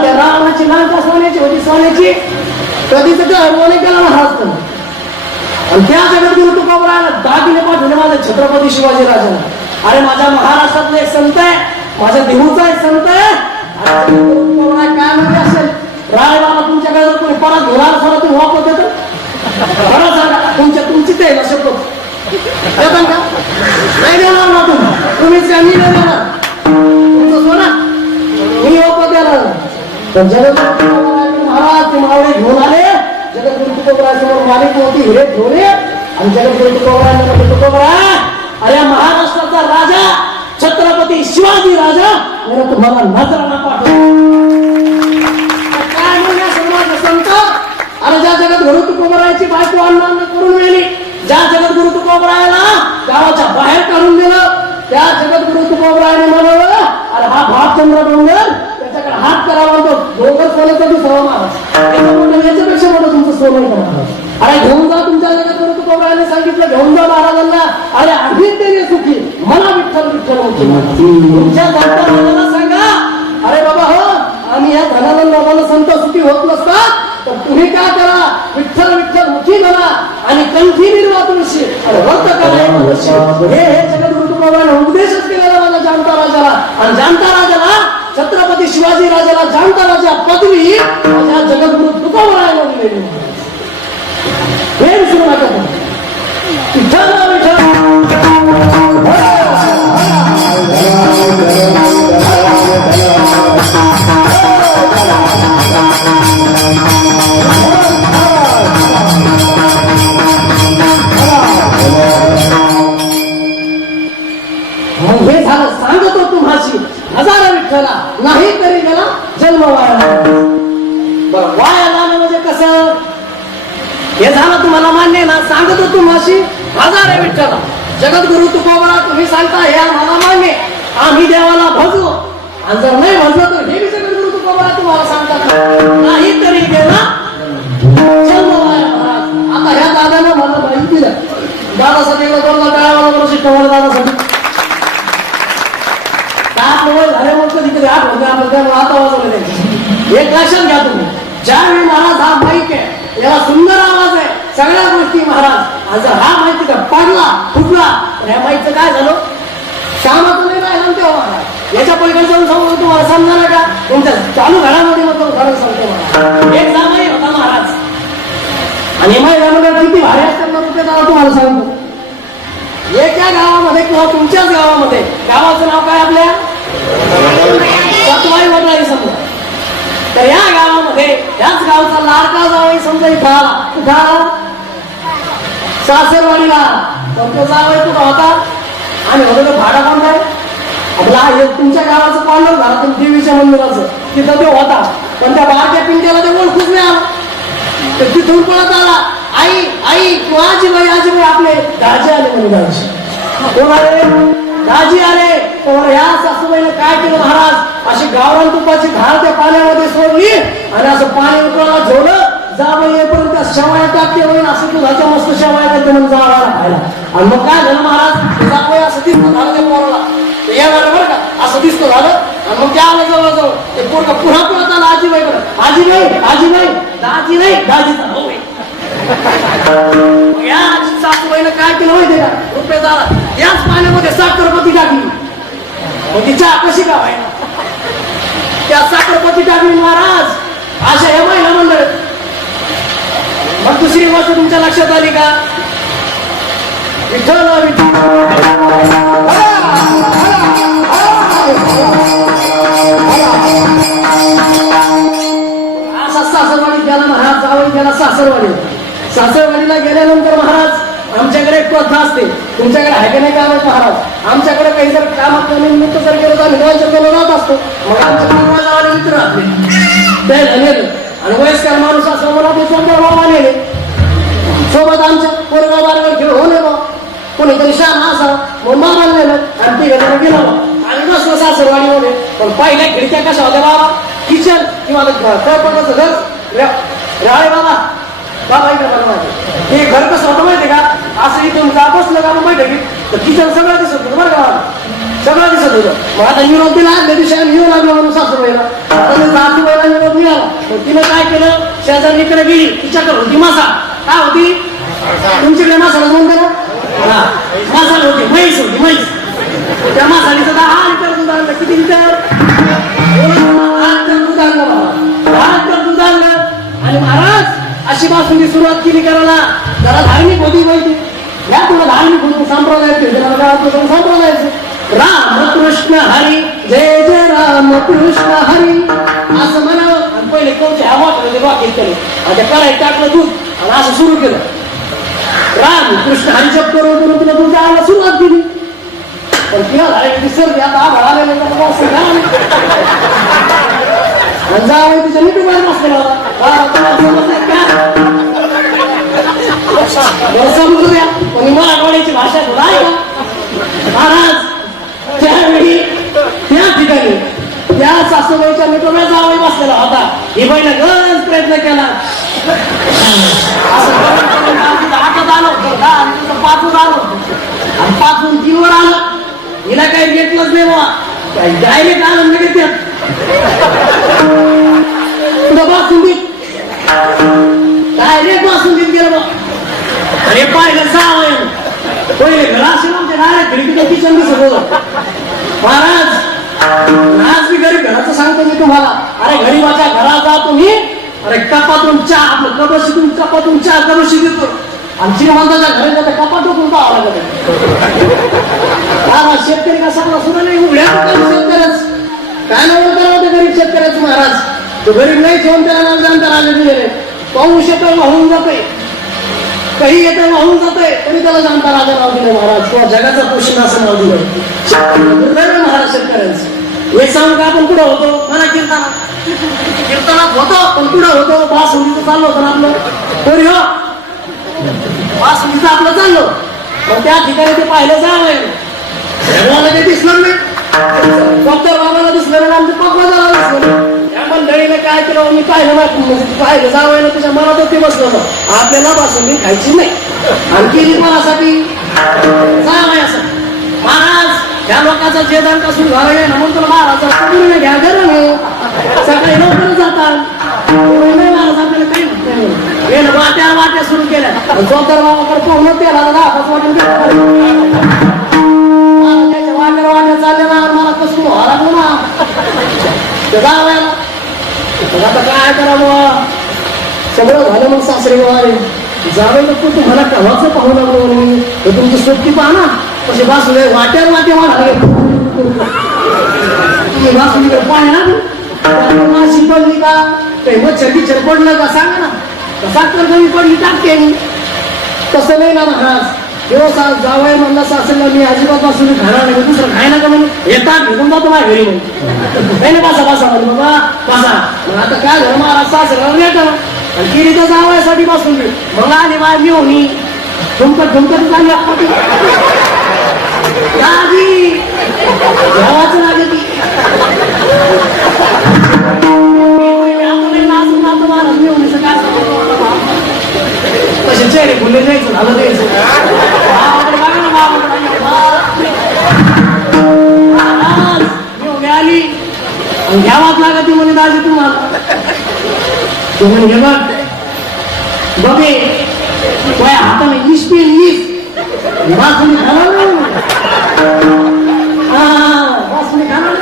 त्या रावणाची लंका सोन्याची होती सोन्याची कधीच घर केला महाराज आणि त्या जगद्गुरु तुकोबरायाला दागिने पाठवले माझ्या छत्रपती शिवाजी राजांना अरे माझ्या महाराष्ट्रातला एक संत आहे माझ्या देहूचा एक संत आहे काय म्हणजे असेल राय बाबा तुमच्याकडे जर कोणी परत घेणार सोडा तुम्ही वापरत येतं खरं सांगा तुमची ते शब्द देतात का नाही देणार ना तुम्हीच काय मी नाही देणार तुमचं सोना मी वापरत येणार तर जगद्गुरु महाराज ते मावळे घेऊन आले जगद्गुरु तुकोबरायासमोर मालिक होती हिरे ठेवले आणि जगद्गुरु तुकोबरायांना तुकोबराय अरे महाराष्ट्राचा राजा छत्रपती शिवाजी राजा मला तुम्हाला नजराना पाठवतो काय म्हणण्या समाज संत अरे ज्या जगद्गुरु तुकोबरायाची बायको अण्णांना करून मिळाली ज्या जगद्गुरु तुकोबरायाला गावाच्या बाहेर काढून दिलं त्या जगद्गुरु तुकोबरायाने म्हणावं अरे हा भातचंद्र डोंगर त्याच्याकडे हात करावा तो डोंगर सोन्याचा दुसरा महाराज याच्यापेक्षा मोठं तुमचं सोनं महाराज अरे घेऊन जा तुमच्या जगद्गुरु तुकोबरायाने सांगितलं घेऊन जा महाराजांना अरे आधी ते सुखी मला विठ्ठल विठ्ठल होती तुमच्या धर्माला सांगा अरे बाबा हो आम्ही या धनानंद बाबाला संत सुखी होत नसतात तर तुम्ही काय करा विठ्ठल विठ्ठल मुखी करा आणि कंठी निर्वा तुळशी आणि व्रत करा हे जगद्गुरु तुकोबरायाने उपदेशच केलेला माझ्या जाणता राजाला आणि जाणता राजाला छत्रपती शिवाजी राजाला जाणता राजा पदवी माझ्या जगद्गुरु तुकोबरायाला दिलेली हे विसरू नका तुम्ही. विठ्ठल हे झालं सांगतो तुम्हाशी हजारा विठ्ठला नाही तरी गेला जन्म वाया. बरं वाया जाणं म्हणजे कसं हे झालं तुम्हाला मान्य ना. सांगतो तुम्हाशी हजारा विठ्ठला जगद्गुरु तुकोबरा तुम्ही सांगता हे आम्हाला मान्य आम्ही देवाला भजू आणि जर नाही भजलं तर हे जगद्गुरु तुकोबरा तुम्हाला सांगतात नाही तरी गेला जन्म वाया. महाराज आता ह्या दादानं मला माहिती दिलं दादासाठी दोनला काय शिकवलं दादासाठी झाल्यामुळे कधी कधी आठवते आपण आता वाजवलं एक लक्षात घ्या तुम्ही. ज्यावेळी महाराज हा माईक आहे याला सुंदर आवाज आहे सगळ्या गोष्टी महाराज जर हा माहिती का पडला फुटला तर ह्या माईकचं काय झालं कामाचं नाही राहिलं तेव्हा महाराज याच्या पलीकडे जाऊन सांगू तुम्हाला समजा ना का तुमच्या चालू घडामध्ये मग उदाहरण सांगतो मला. एक जामाई होता महाराज आणि महिलांमध्ये किती भारी असतात ना ते तुम्हाला सांगतो. एका गावामध्ये किंवा तुमच्याच गावामध्ये गावाचं नाव काय आपल्या सतवाई वडराई समजा. तर या गावामध्ये याच गावचा लाडका जावई समजा इथं आला कुठं आला सासरवाडीला. तर तो जावई कुठं होता आणि होतं तो भाडा कोण आहे आपला तुमच्या गावाचं पांडव झाला तुम्ही देवीच्या मंदिराचं तिथं तो होता. पण त्या बारक्या पिंट्याला ते ओळखूच नाही आला. तर तिथून पळत आला आई आई तू आजीबाई आपले दाजी आले म्हणे. दाजी कोण आले दाजी आले. तर ह्या सासूबाईने काय केलं महाराज अशी गावरान तुपाची धार त्या पाण्यामध्ये सोडली आणि असं पाणी उकळायला झोडलं जावं येईपर्यंत त्या शेवाया टाकते होईल असं दुधाच्या मस्त शेवाया करते म्हणून जावायला खायला. आणि मग काय झालं महाराज जावं असं दिसतं झालं त्या पोराला येणार बरं का असं दिसतं झालं. आणि मग त्या आलं जवळजवळ ते पोरगा पुन्हा पळत आला आजीबाईकडे आजीबाई दाजी नाही दाजीचा भाऊ आहे. या सासूबाईनं काय केलं माहितीये का रुपये झाला याच पाण्यामध्ये साखरपती टाकली. मग ती चहा कशी का व्हायला त्या साखरपती टाकली महाराज. अशा हे महिला मंडळ. मग दुसरी गोष्ट तुमच्या लक्षात आली का विठ्ठल असा सासरवाडीत गेला महाराज जावई गेला सासरवाडीला गेल्यानंतर महाराज आमच्याकडे एक प्रथा असते तुमच्याकडे आहे का नाही काय महाराज आमच्याकडे काही जर कामात निमित्त जर गेलो तर आम्ही दोन राहत असतो. मग आमच्या मित्र असले आणि वयस्कर माणूस असं मला ते चंद्रभाव आलेले सोबत आमच्या पोरगा बारगाव खेळ होऊ नये कोणीतरी शान असा मग मामाला नेलं आणि ते घरी गेलो आणि बसलो सासरवाडीमध्ये. पण पहिल्या खिडक्या कशा होत्या बाबा किचन किंवा कळपटाचं घर राळे बाबा इकडे मला माहिती हे घर कसं होतं माहितीये का असं इथून जा बसलं का माहिती की तर किचन सगळं दिसत होतं बरं का सगळं दिसत होतं. मग आता निरोप दिला आदल्या दिवशी आम्ही येऊ लागलो म्हणून सासूबाईला आता ते सासूबाईला निरोप मिळाला. मग तिनं काय केलं शेजारीकडे गेली तिच्याकडे होती मासा काय होती तुमच्याकडे मासाला म्हणते ना मासाला होती म्हैस होती म्हैस. त्या मासालीचं 10 लिटर दूध आणलं किती लिटर 8 लिटर दूध आणलं 10 लिटर दूध आणलं. आणि महाराज अशी बासुंदी सुरुवात केली करायला जरा धार्मिक होती माहिती या तुला धार्मिक होती संप्रदाय संप्रदायाचं रामकृष्ण हरी जय जय रामकृष्ण हरी असं म्हणावं. आणि पहिले कोणते वाटलं वाक्य केले आता करायला टाकलं दूध आणि असं सुरू केलं रामकृष्ण हरी जप करून करून तुला तुझ्या आला सुरुवात केली. पण तिला झाले सर्दी आता आभाळ आलेलं जावं तिच्या मिठूबाहेर बसलेला समजू द्या पण मराठवाड्याची भाषा थोडा आहे का महाराज. त्यावेळी त्या ठिकाणी त्या सासूबाईच्या मिठोबाई जावई बसलेला होता. ही बाईने गरज प्रयत्न केला हातात आलं होतं 5 आलं आणि 5 3 वर आलं. हिला काही भेटलंच नाही बाबा डायरेक्ट आलं लगेच बासुंदीत डायरेक्ट बासुंदीत गेलं. अरे पाहिलं जावं पहिले घर असेल आमच्या डायरेक्ट खिडकीचं किचन दिसत होतं महाराज. आज मी घरी घराचं सांगतो मी तुम्हाला. अरे गरीबाच्या घरात जा तुम्ही, अरे कपातून चहा, आपलं कपाशीतून कपातून चहा कपाशी देतो, आणि श्रीमंताच्या घरी जाते कपाट उकळून पाहावं लागत. शेतकरी कसा सुद्धा नाही शेतकऱ्याच काय नाही करावं ते गरीब शेतकऱ्याच. महाराज तो गरीब नाही ठेवून त्याला नाव जाणता राजा दिलेले. पाऊस येतोय वाहून जाते, काही येतोय वाहून जाते, तरी त्याला जाणता राजा नाव दिले महाराज. किंवा जगाचा पोषण असं नाव दिलं महाराज शेतकऱ्यांचं. हे सांगू का आपण कुठं होतो मला कीर्तनात होतो, पण कुठं होतो बासुंदीचं चाललो होतं ना आपलं तरी हो बासुंदीचं आपलं चाललो. पण त्या ठिकाणी ते पाहिलं जावं ते दिसलं नाही, डॉक्टर बाबाला दिसलं नाही, आमच्या पकवाजाला दिसलं नाही. त्या मंडळीने काय केलं मी पाहिलं पाहिलं जावं ना, त्याच्या मनात ते बसलं होतं आपल्याला बासुंदी खायची नाही. आणखी कोणासाठी जावं असं महाराज त्या लोकांचा जे दण कसून घर आहे ना म्हणून महाराज घ्या गरम आहे, सकाळी लवकर जातात महाराज आपल्याला काही हे वाट्या वाट्या सुरू केल्या. जोतर बाबाकडे पोहणं त्याला हातात वाटून वाट्या वाट्या चालल्या ना मला कसं हरागलो ना जावयाला. आता काय करावं सगळं झालं. मग सासरे वारे जावे नको तुम्हाला कव्हाचं पाहू लागलो म्हणून तुमची सोबती पाहा ना कसे बासुले वाट्या वाट्या वाढले. तुम्ही बासुलीकडे पाहा माशी पडली का काही मच्छर गिच्छर पडलं का सांगा ना. कसा तर कमी पडली टाकते तसं नाही ना महाराज. किंवा जावय म्हणला सासऱ्याला मी अजिबात बासुली खाणार नाही, दुसरं खायला का म्हणे येतात घेऊन जातो माझ्या घरी म्हणून नाही बासा बासा म्हणे बाबा बासा. मग आता काय झालं महाराज सासऱ्याला लेट आणि केली तर जावयासाठी बासुली. मग आली बाय मी होणी झुमकत झुमकत झाली दादी देवाचं लागली ती महाराज मी होणीचं काय तसे चेहरे खुले द्यायचं झालं द्यायचं आली आणि घ्यावाच लागत ती म्हणे दादी तुम्हाला. तू म्हणे हे बघ बघे तुझ्या हाताने वीस पेन वीस बासुली खाणार बासुली खाणार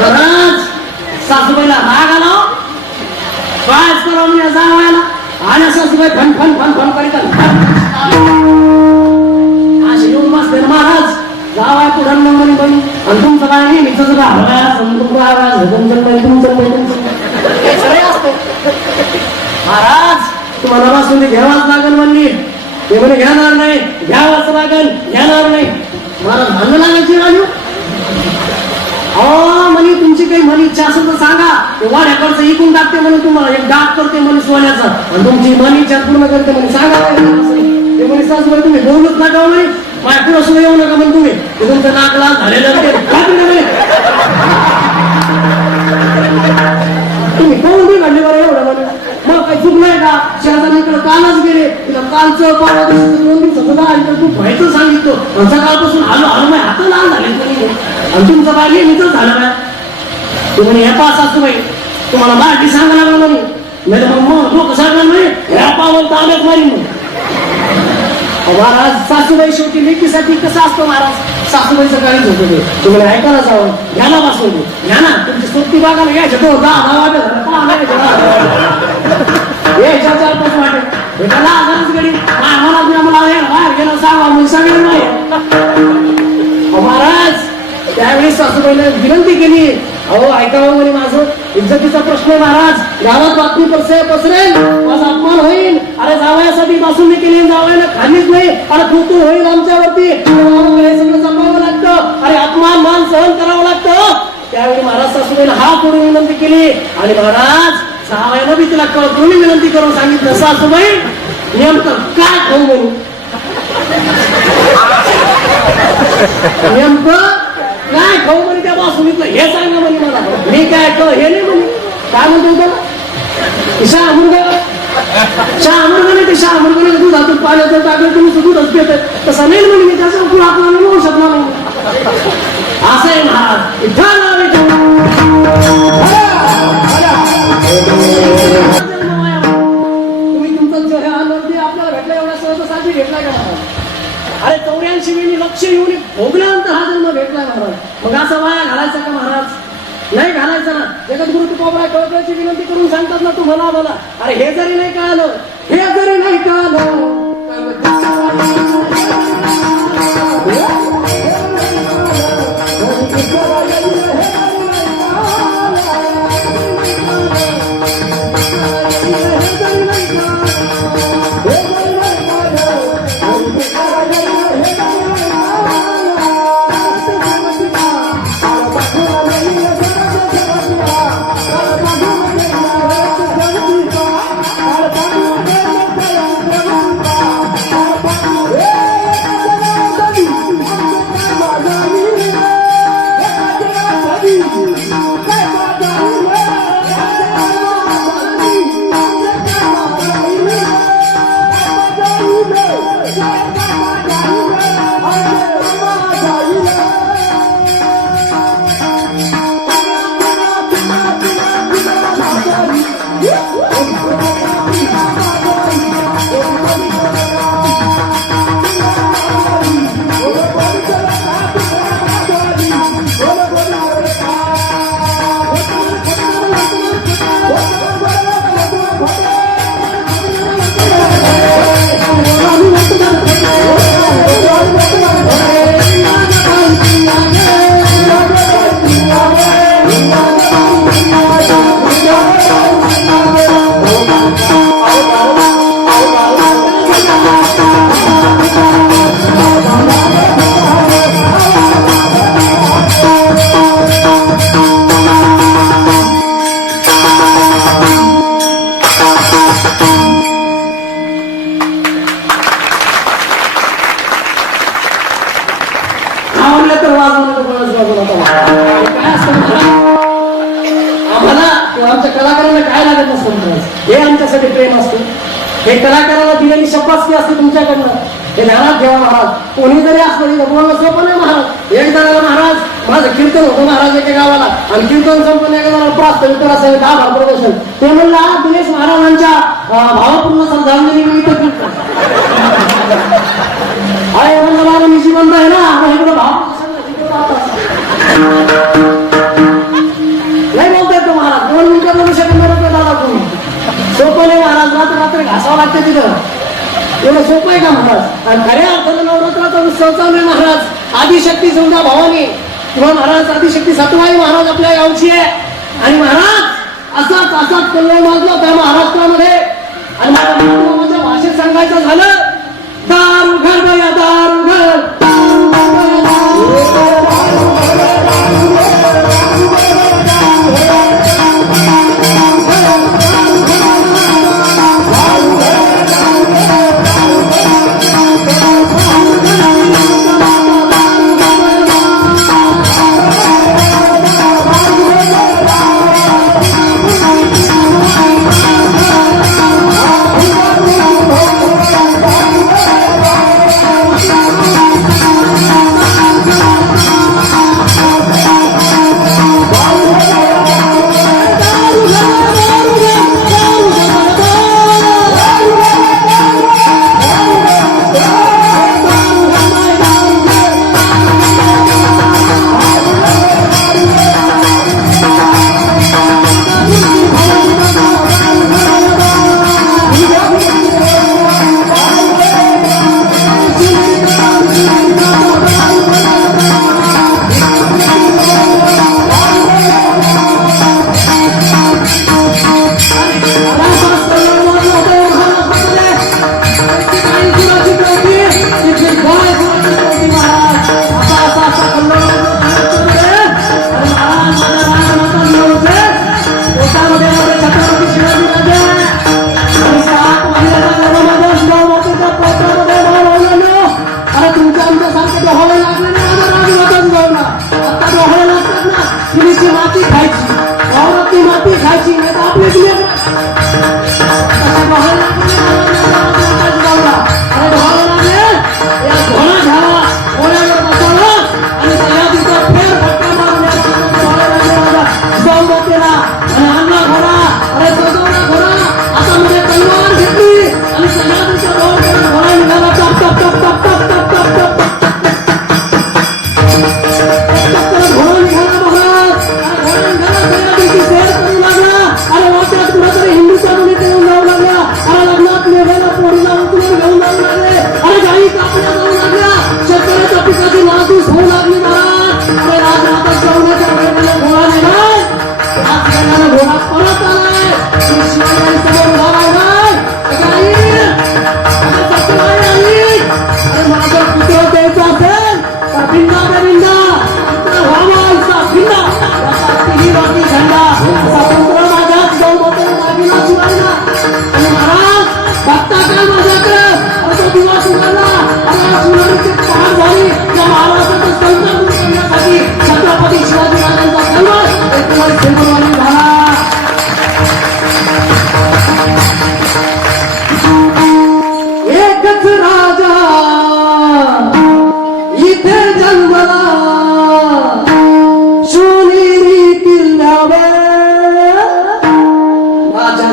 महाराज. सासूबाईला राग आला कायच करावं म्हणजे जावायला आणि सासूबाई फन फन फन फन करीत असे येऊन बसले ना महाराज. जावाय पुढं म्हणे बनी आणि तुमचं काय नाही मित्र महाराज तुम्हाला बासुली घ्यावाच लागेल म्हणली. ते म्हणे घेणार नाही घ्यावाच लागेल घेणार नाही. महाराज भांडण लागायची राजू म्हणे तुमची काही म्हणे इच्छा असेल तर सांगा वाड्याकडचं इकून टाकते म्हणे तुम्हाला एक डाक करते म्हणे सोन्याचा आणि तुमची मन इच्छा पूर्ण करते म्हणे सांगा. ते म्हणे सासूबाई तुम्ही बोलूच नका म्हणे माझ्या पुढं सुद्धा येऊ नका म्हणे तुम्ही तुमचं नाक लाल झालेलं तुम्ही कोण बी घडले बरं एवढं म्हणे. मग काही चूक नाही का शेजारीकडे कालच गेले तिला कालचं परवा दोन दिवसाचं तू व्हायचं सांगितलं सकाळपासून आलो आलो माझ्या हात लाल झाले आणि तुमचं काय नेहमीच झालं ना. तुम्ही हे पास असतो बाई तुम्हाला मराठी सांगायला लागलं म्हणे नाही मग लोक सांगणार नाही ह्या पावलं ताब्यात मारीन म्हणे. महाराज सासूबाई शेवटी लेकीसाठी कसं असतं महाराज सासूबाईचं काळीच होतं ते तुम्हाला ऐकायला जावं घ्याला बसवून घ्या ना तुमची सोबती बागाला घ्यायचं तो 10 वाटे हे 4-5 वाटे एकाला आजारच गडी मला बाहेर गेलं सांगा मी सांगेल नाही. महाराज त्यावेळी सासूबाईने विनंती केली अहो ऐकावं म्हणे माझं इज्जतीचा प्रश्न आहे महाराज गावात बातमी पसरेल माझा अपमान होईल. अरे जावयासाठी बासुंदी केली जावयाला खालीच नाही अरे तू होईल आमच्यावरती हे सगळं जपावं लागतं. अरे अपमान मान सहन करावं लागतं. त्यावेळी महाराज सासूबाईने हात जोडून विनंती केली आणि महाराज जावयानं बी तिला कळून विनंती करून सांगितलं सासूबाई नेमकं काय खाऊ म्हणून नेमकं काय खाऊ म्हणे त्या बासुंदीतलं हे सांगा म्हणे मला. मी काय हे नाही म्हणे काय म्हणतो त्याला शहामुर्ग नाही ते शहामुर्ग दुधातून पाण्याचं टाकलं तुम्ही दूधच पेत तसं नाही म्हणे मी त्याचा पुढे आपल्याला मिळू शकणार नाही असं आहे महाराज. तुम्ही तुमचं जे आनंद आपल्याला भेटला एवढ्या सहजासाठी भेटलाय का महाराज. अरे 84 वेळी लक्ष येऊन भोगल्यानंतर हा जन्म भेटलाय महाराज. मग असं वाया घालायचा का महाराज. कोबरा कळकळची विनंती करून सांगतात ना तू मला मला. अरे हे जरी नाही कळालं, हे जरी नाही कळालं, हे आमच्यासाठी प्रेम असतं, हे कलाकाराला दिलेली शब्दास्ती असते तुमच्याकडनं. हे ध्यानात ठेवा महाराज. कोणी जरी असलं तिथं बोलणं सोपं नाही महाराज. एकदा महाराज माझं कीर्तन होतं महाराज एका गावाला, आणि कीर्तन संपूर्ण एका गावाला प्रास्त विठ्ठलाचं 10 प्रदर्शन. ते म्हणलं दिनेश महाराजांच्या भावपूर्ण श्रद्धांजली निमित्त कीर्तन आहे म्हणलं. मला मी जिवंत आहे ना, मग इकडं भाव नाही बोलता येतो महाराज. 2 मिनिटं बोलू शकत नाही दादा तुम्ही. सोपं नाही महाराज. रात्र घासावं लागतं तिथं. एवढं सोपं आहे का महाराज? आणि खऱ्या अर्थानं नवरात्राचा उत्सव चालू आहे महाराज. आदिशक्ती समजा भवानी किंवा महाराज आदिशक्ती सतवाई महाराज आपल्या गावची आहे. आणि महाराज असाच कल्लोळ माजला त्या महाराष्ट्रामध्ये. आणि माझ्या भाषेत सांगायचं झालं, दारू घर बया दारू घर,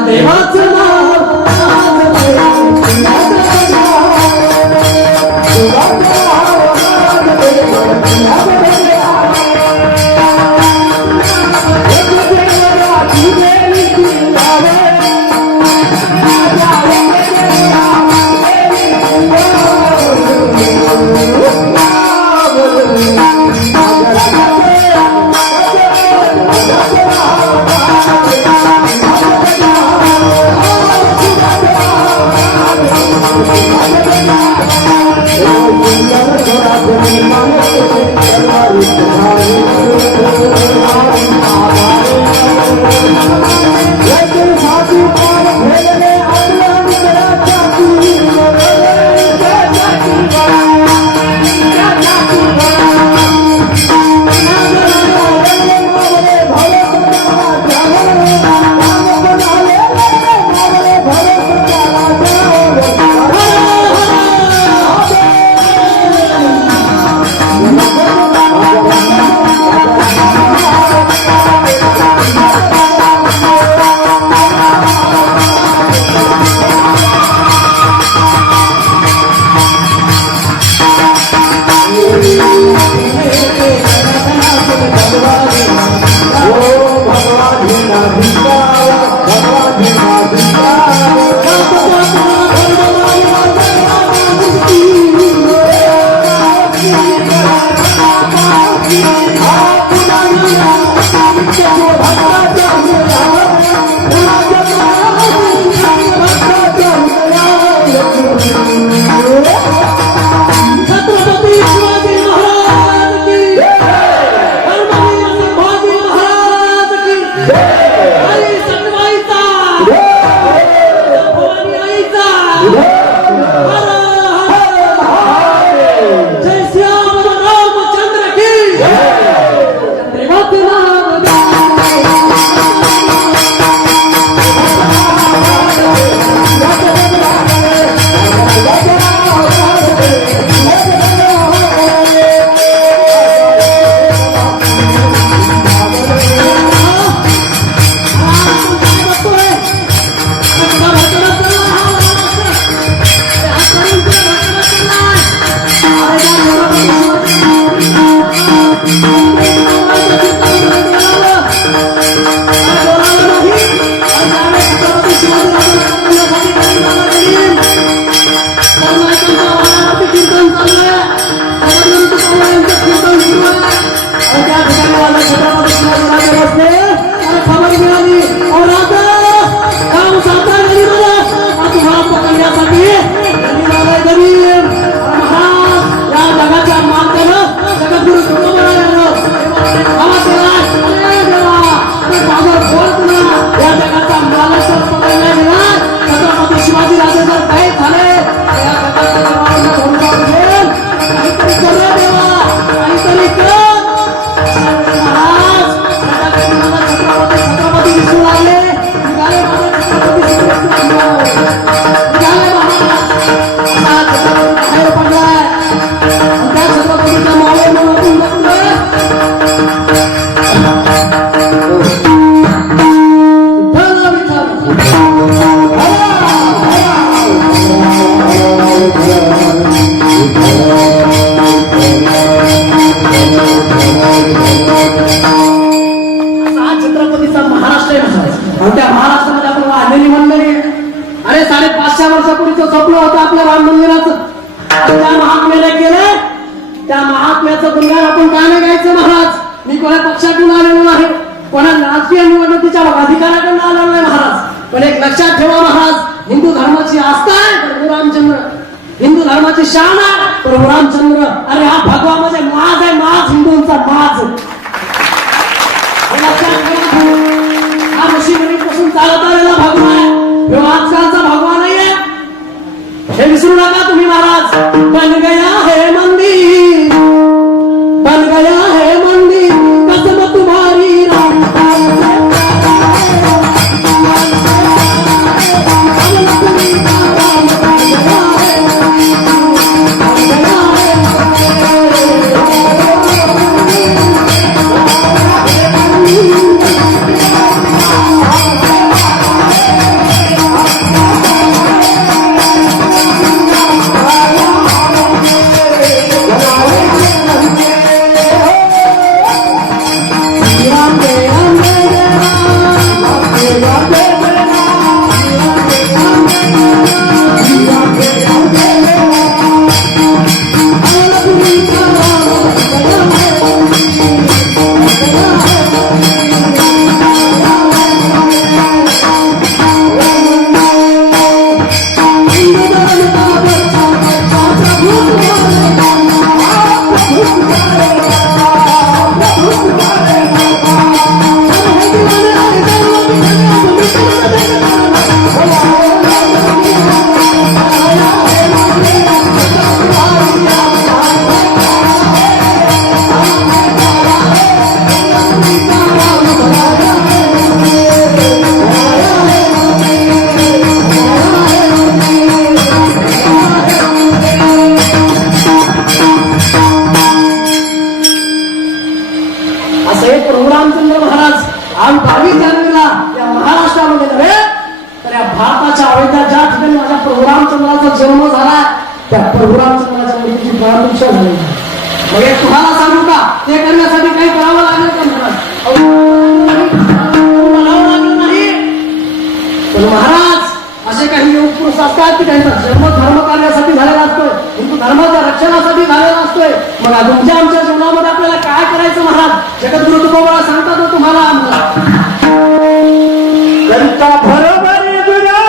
देवाचं नाव महाराष्ट्राच्या अयोध्या ज्या ठिकाणी माझ्या प्रभू रामचंद्राचा जन्म झाला त्या प्रभू रामचंद्राच्या मुलीची प्राणभिक्षा झाली. मग एक तुम्हाला सांगू का, ते करण्यासाठी काही करावं लागेल का महाराज? लागलं नाही. पण महाराज असे काही योग पुरुष असतात की त्यांचा जन्म धर्म कार्यासाठी झालेला असतोय, हिंदू धर्माच्या रक्षणासाठी झालेला असतोय. मग तुमच्या आमच्या जीवनामध्ये आपल्याला काय करायचं महाराज? जगद्गुरु तुकोबा सांगतात तुम्हाला करिता बरोबरी तुझ्या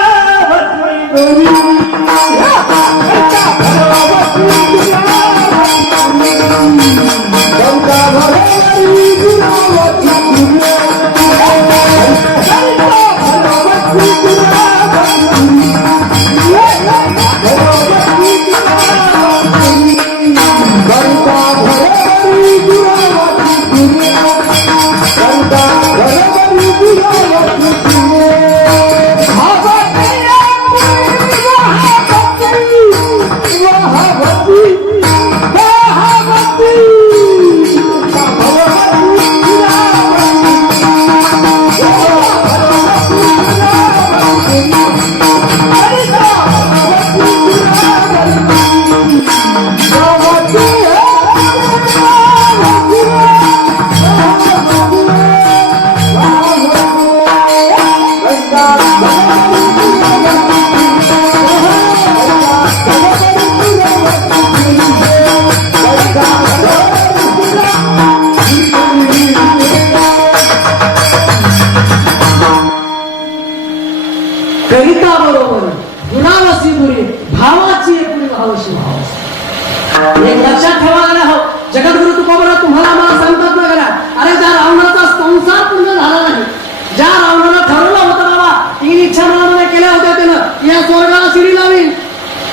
एक लक्षात ठेवा हो. जगद्गुरु तुकोबा तुम्हाला मला सांगतात ना गेला, अरे ज्या रावणाचा संसार पूर्ण झाला नाही, ज्या रावणानं ठरवलं होतं बाबा 3 इच्छा मनाने केल्या होत्या त्यानं, या स्वर्गाला शिडी लावीन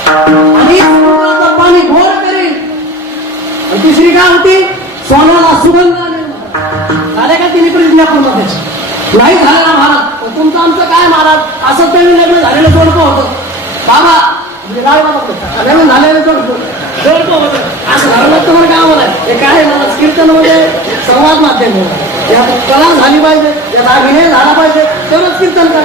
आणि समुद्राचं पाणी घोर करेल, आणि तिसरी काय होती, सोन्याला सुगंध आणेल. झाले का तिने प्रतिज्ञा पूर्ण त्याची? नाही झालेला महाराज. तुमचं आमचं काय महाराज, असं ते लग्न झालेलं जोडपं होतं बाबा, लग्न झालेलं जोडपं होतं असं घराला तुम्हाला काय म्हणा. हे काय मला कीर्तन म्हणजे संवाद माध्यम यात कला झाली पाहिजे, यात अभिनय झाला पाहिजे, तरच कीर्तन कर.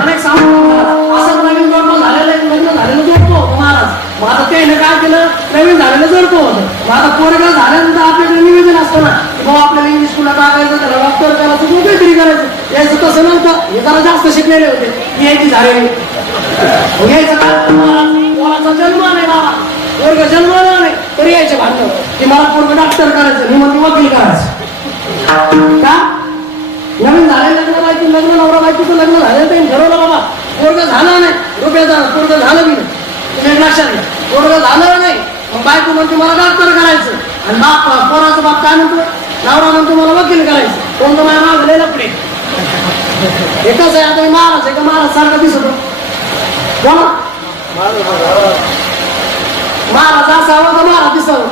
अनेक सांगतो असं नवीन जोडपं झालेलं लग्न झालेलं जोडपं होतं महाराज. मग आता त्याने काय केलं, नवीन झालेलं जोडपं होतं. मग आता पोरगा झाल्यानंतर आपल्याकडे निवेदन असतं ना, बाबा आपल्याला इंग्लिश स्कूलला टाकायचं, त्याला डॉक्टर करायचं, तू काहीतरी करायचं. यायचं तसं नव्हतं, हे जरा जास्त शिकलेले होते, यायची झालेली यायचं पोराचा जन्म नाही बाबा, पोरग जन्माला नाही तरी यायचे भांडण की मला पोरग डॉक्टर करायचं, मी म्हणते वकील करायचं. का नवीन झालेलं लग्न बायको, लग्न नवरा बायकोचं लग्न झालेलं त्यांनी ठरवलं बाबा पोरग झालं नाही, रुपयाचा पोरग झालं बी नाही. तुम्ही लक्षात घ्या, पोरग झालं नाही, मग बायको म्हणते मला डॉक्टर करायचं, आणि बाप पोराचा बाप काय म्हणतो, नवरा म्हणतो मला वकील करायचं. कोणतं माझ्या मागलेलं पुढे एकच आहे. आता मी महाराज आहे का महाराज सारखा दिसतो, कोण महाराज असावं का महाराज दिसावं,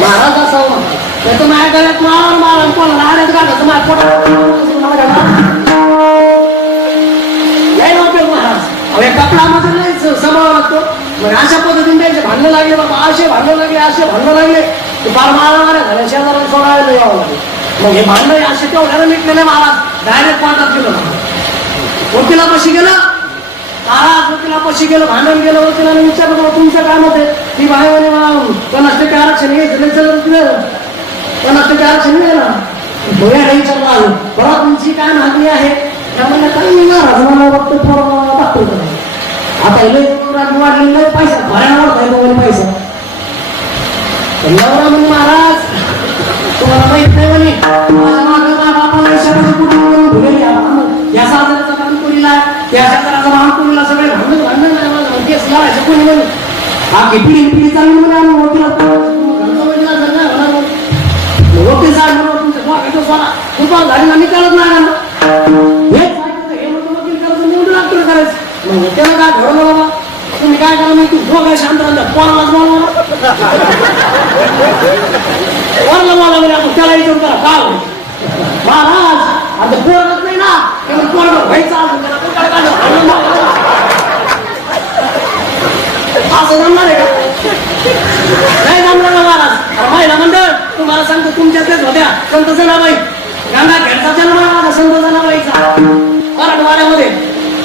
महाराज असावं. त्याचं माझ्या गळ्यात मार मार कोणाला आड्यात घालायचं, माझ्या पोटात नाही उपयोग महाराज. एक कपडामध्ये नाही सांभाळावं लागतो. मग अशा पद्धतीने त्यांचे भांडणं लागले बाबा, असे भांडणं लागले, असे भांडणं लागले, फार मारामाऱ्या झाल्या, शेजाराला सोडायला यावं लागेल. मग हे भांडण असे तेवढ्याला मिटलेले महाराज डायरेक्ट कोर्टात गेलो, वकिलापाशी गेलं महाराज, वकिलापाशी गेलं, भांडण गेलं, वकिलाने विचारलं तुमचं काय मत आहे. ती बाहेर 50% आरक्षण घ्यायचं, 50% आरक्षण घ्यायला भोयाला विचारलं आलं, बघा तुमची काय मागणी आहे. त्यामुळे काय नाही महाराज, मला फक्त थोडं टाकतो. आता राजू वाढलेला पैसा भरायला पैसा नवरा म्हणे महाराज तुम्हाला माहित नाही म्हणे, माझ्या मागं माझ्या बापाला यशामध्ये कुठे भुलेली या साजराचा काम कोणीला, या साजराचा भाव कोणीला, सगळे भांडण भांडण नाही केस लावायचं कोणी म्हणे. हा पिढी पिढी चालली म्हणे, आम्ही वकील वकील साहेब म्हणून तुमच्या डोक्याचं सोडा दुपार झाली आम्ही कळत नाही ना, हे म्हणतो वकील करायचं, मी डॉक्टर करायचं. मग त्याला काय ठरवलं बाबा, तुम्ही काय करा मी तू भोगाय शांत राहता, कोणालाच बोलवा कोणाला बोलावं आपण त्याला विचार करा का महाराज. आता पोरगत नाही ना, पोरग व्हायचं असं जमणार आहे का, नाही जमणार ना महाराज. महिला मंडळ तुम्हाला सांगतो तुमच्या तेच होत्या संत जनाबाई गंगा ह्याचा जन्म आहे माझा संत जनाबाईचा मराठवाड्यामध्ये.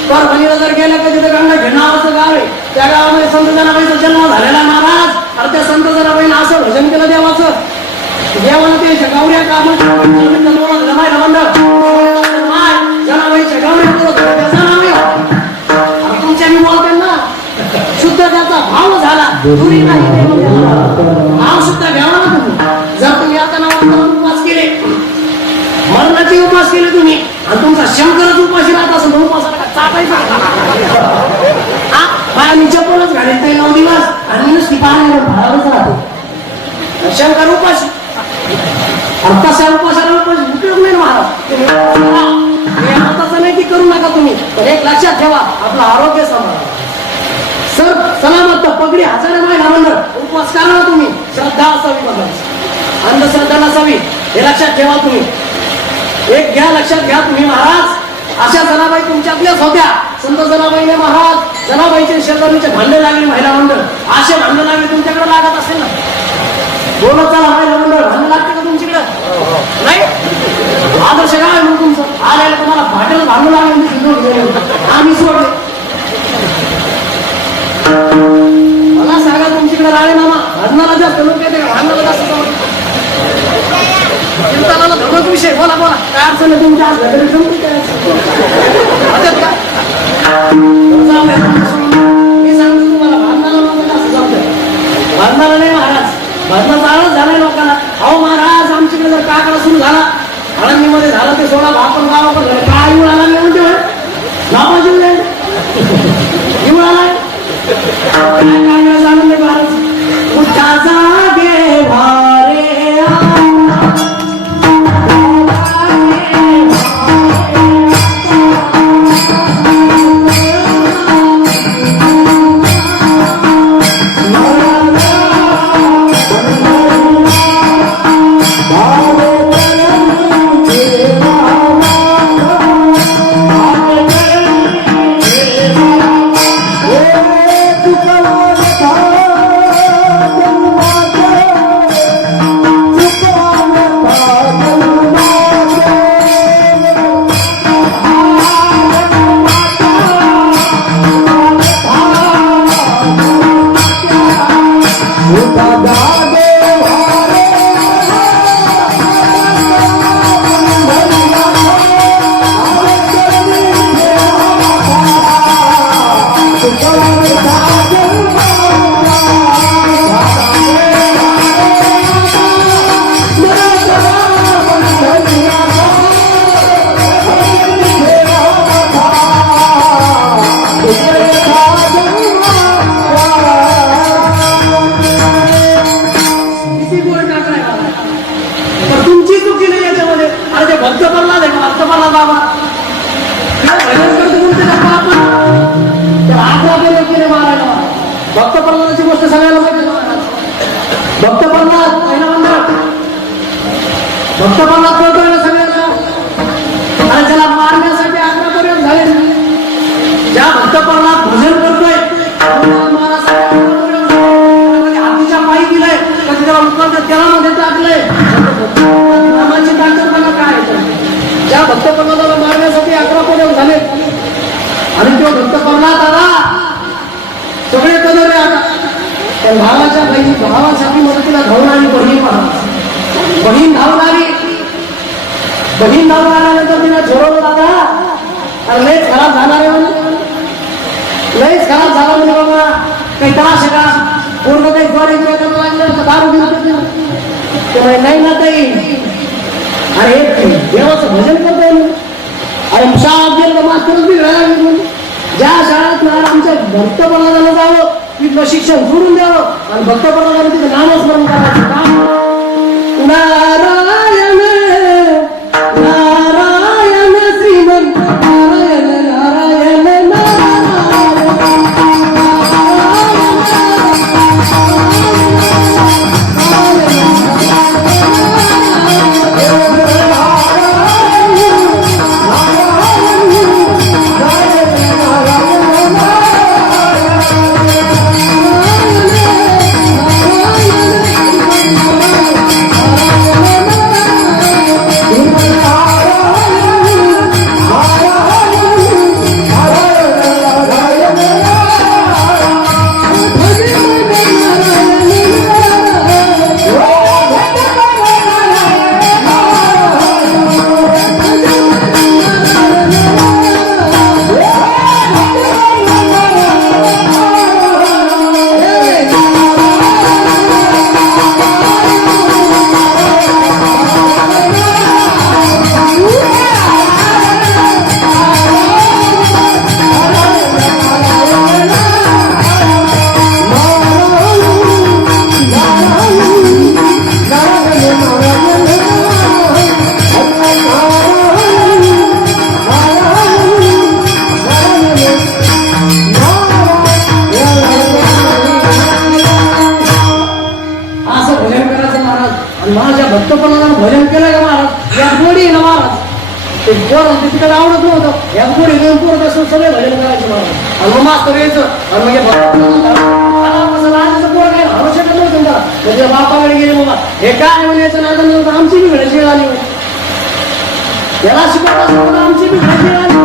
परभणीला जर गेलं तर तिथे गंगाखेड नावाचं गाव आहे. त्या गावामध्ये संत जनाबाईचा जन्म झालेला महाराज. आणि त्या संत जनाबाईनं असं भजन केलं देवाचं. देवानं ते गावऱ्या कामात जमायला मंडळ जनाबाईच्या गावऱ्या करत होते. त्याचं नाव आहे तुमच्या मी बोलते ना. शुद्ध त्याचा भाव झाला. दुरी नाही भाव सुद्धा घ्यावा ना तुम्ही. जर तुम्ही आता नावाचा उपवास केले, मरणाचे उपवास केले तुम्ही, आणि तुमचा शंकरच उपाशी राहत असेल तर उपवासाला चाटायचा माझ्या मी चप्पलच घालेल ते 9 दिवस आणि नुसती पाण्यावर भावाच राहते. शंकर उपाशी. तशा उपासाला उपाशी उपयोग नाही महाराज. तसं नाही की करू नका तुम्ही, पण एक लक्षात ठेवा आपलं आरोग्य सांभाळा. सर सलामत पगडी हजारे महिला मंडळ उपवास करा तुम्ही. श्रद्धा असावी बघा, अंधश्रद्धा नसावी, हे लक्षात ठेवा तुम्ही. एक घ्या, लक्षात घ्या तुम्ही महाराज. अशा जनाबाई तुमच्यातल्याच होत्या. संत जनाबाईने महाराज जनाबाईचे शेजारीचे भांडे लागले महिला मंडळ. असे भांडे लागले तुमच्याकडे लागत असेल ना. बोलत चला महिला मंडळ भांडण लागते का तुमच्याकडे? नाही. आदर्श काय मग तुमचं आलेलं तुम्हाला भांड्याला भांडू लागले आम्ही सोडले. मला सांगा तुमच्याकडे राळे मामा भांडणाला जास्त लोक येते का? भांडणाला जास्त कीर्तनाला धर्मच विषय. बोला बोला काय अडचण आहे तुमच्या आज घरी जमते काय? मी सांगतो तुम्हाला भांडणाला लोक जास्त जमतं. भांडणाला नाही महाराज. भांडणाचा आळस झालाय लोकांना. अहो महाराज आमच्याकडे जर काकडा सुरू झाला आळंदीमध्ये झाला ते सोडा आपण गावाकडे काय येऊन आला मी म्हणते गावाची येऊन आलाय काय आनंद आहे महाराज. उठाचा देवारे भक्त प्रल्हादाची गोष्ट सगळ्याला माहिती. भक्त प्रल्हाद पहिला मंडळ भक्त प्रल्हाद कळतोय ना सगळ्यांना. आणि त्याला मारण्यासाठी 11 पर्यंत झाले. ज्या भक्त प्रल्हाद भजन करतोय हातीच्या पायी दिलंय कधी त्याला उकळतं तेलामध्ये टाकलंय. नामाची ताकद बघा काय. ज्या भक्त प्रल्हादाला मारण्यासाठी 11 पर्यंत झाले आणि तो भक्त प्रल्हाद आला सगळे कदर आता. पण भावाच्या बहिणी भावासाठी मदतीला धावून आली बहीण. बहीण धावून आली. बहीण धावून आल्यानंतर तिला झोरवलं दादा अरे लयच खराब झाला रे म्हणून. लयच खराब झाला म्हणजे बाबा काही त्रास आहे का? पूर्ण काही द्वारे करायला लागलं दारू घेऊन त्यामुळे नाही ना ताई. अरे देवाचं भजन करतोय मी. अरे शाळेत गेलं तर मास्तर बी घ्यायला लागेल. ज्या शाळेत आमच्या भक्त प्रल्हादाला जावं तिथलं शिक्षण सोडून द्यावं आणि भक्त प्रल्हादाला तिथं नामस्मरण करायचं काम. नारायण नारायण श्रीमंत नारायण नारायण नारायण नाही का महाराज या गोडी ना महाराज ते पोरं ते तिकडे आवडत नव्हतं या गोडी घेऊन पोरं बसून सगळे भजन करायचे महाराज आणि मग मास्तर यायचं आणि म्हणजे लाजाचं पोरं काय हवं शकत नव्हतं त्याला म्हणजे बापाकडे गेले बाबा हे काय म्हणायचं नादन नव्हतं आमची बी घडायची वेळ आली याला शिकवता शिकवता आमची बी घडायची वेळ आली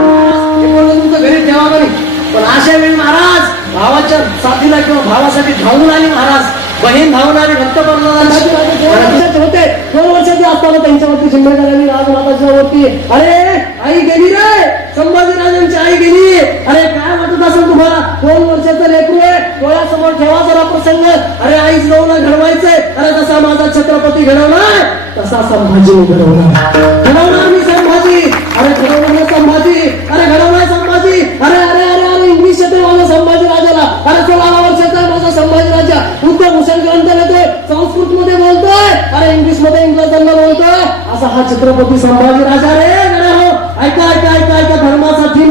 हे पोरं तुमचं घरी ठेवा घरी पण अशा वेळी महाराज भावाच्या साथीला किंवा भावासाठी धावून आली महाराज बहीण धावून आली भक्त होते 2 वर्षाची असताना त्यांच्यावरती जिम्मेदारी राजमाताच्या वरती अरे आई गेली रे संभाजीराजांची आई गेली अरे काय वाटत असेल तुम्हाला 2 वर्षाचं लेकरू आहे डोळ्यासमोर ठेवा जरा प्रसंग अरे आईच जाऊन घडवायचंय अरे तसा माझा छत्रपती घडवणार तसा संभाजी घडवणार मी संभाजी अरे घडवणार संभाजी अरे घडवणार संभाजी अरे अरे अरे अरे इंग्लिश येते माझा संभाजी राजाला अरे 16 वर्षाचा माझा संभाजी राजा उद्धव भूषण ग्रंथ येतोय संस्कृत मध्ये बोलतोय अरे इंग्लिश मध्ये इंग्रजांना बोलतोय असा हा छत्रपती संभाजी राजा रे हो ऐका ऐका ऐका ऐका धर्मासाठी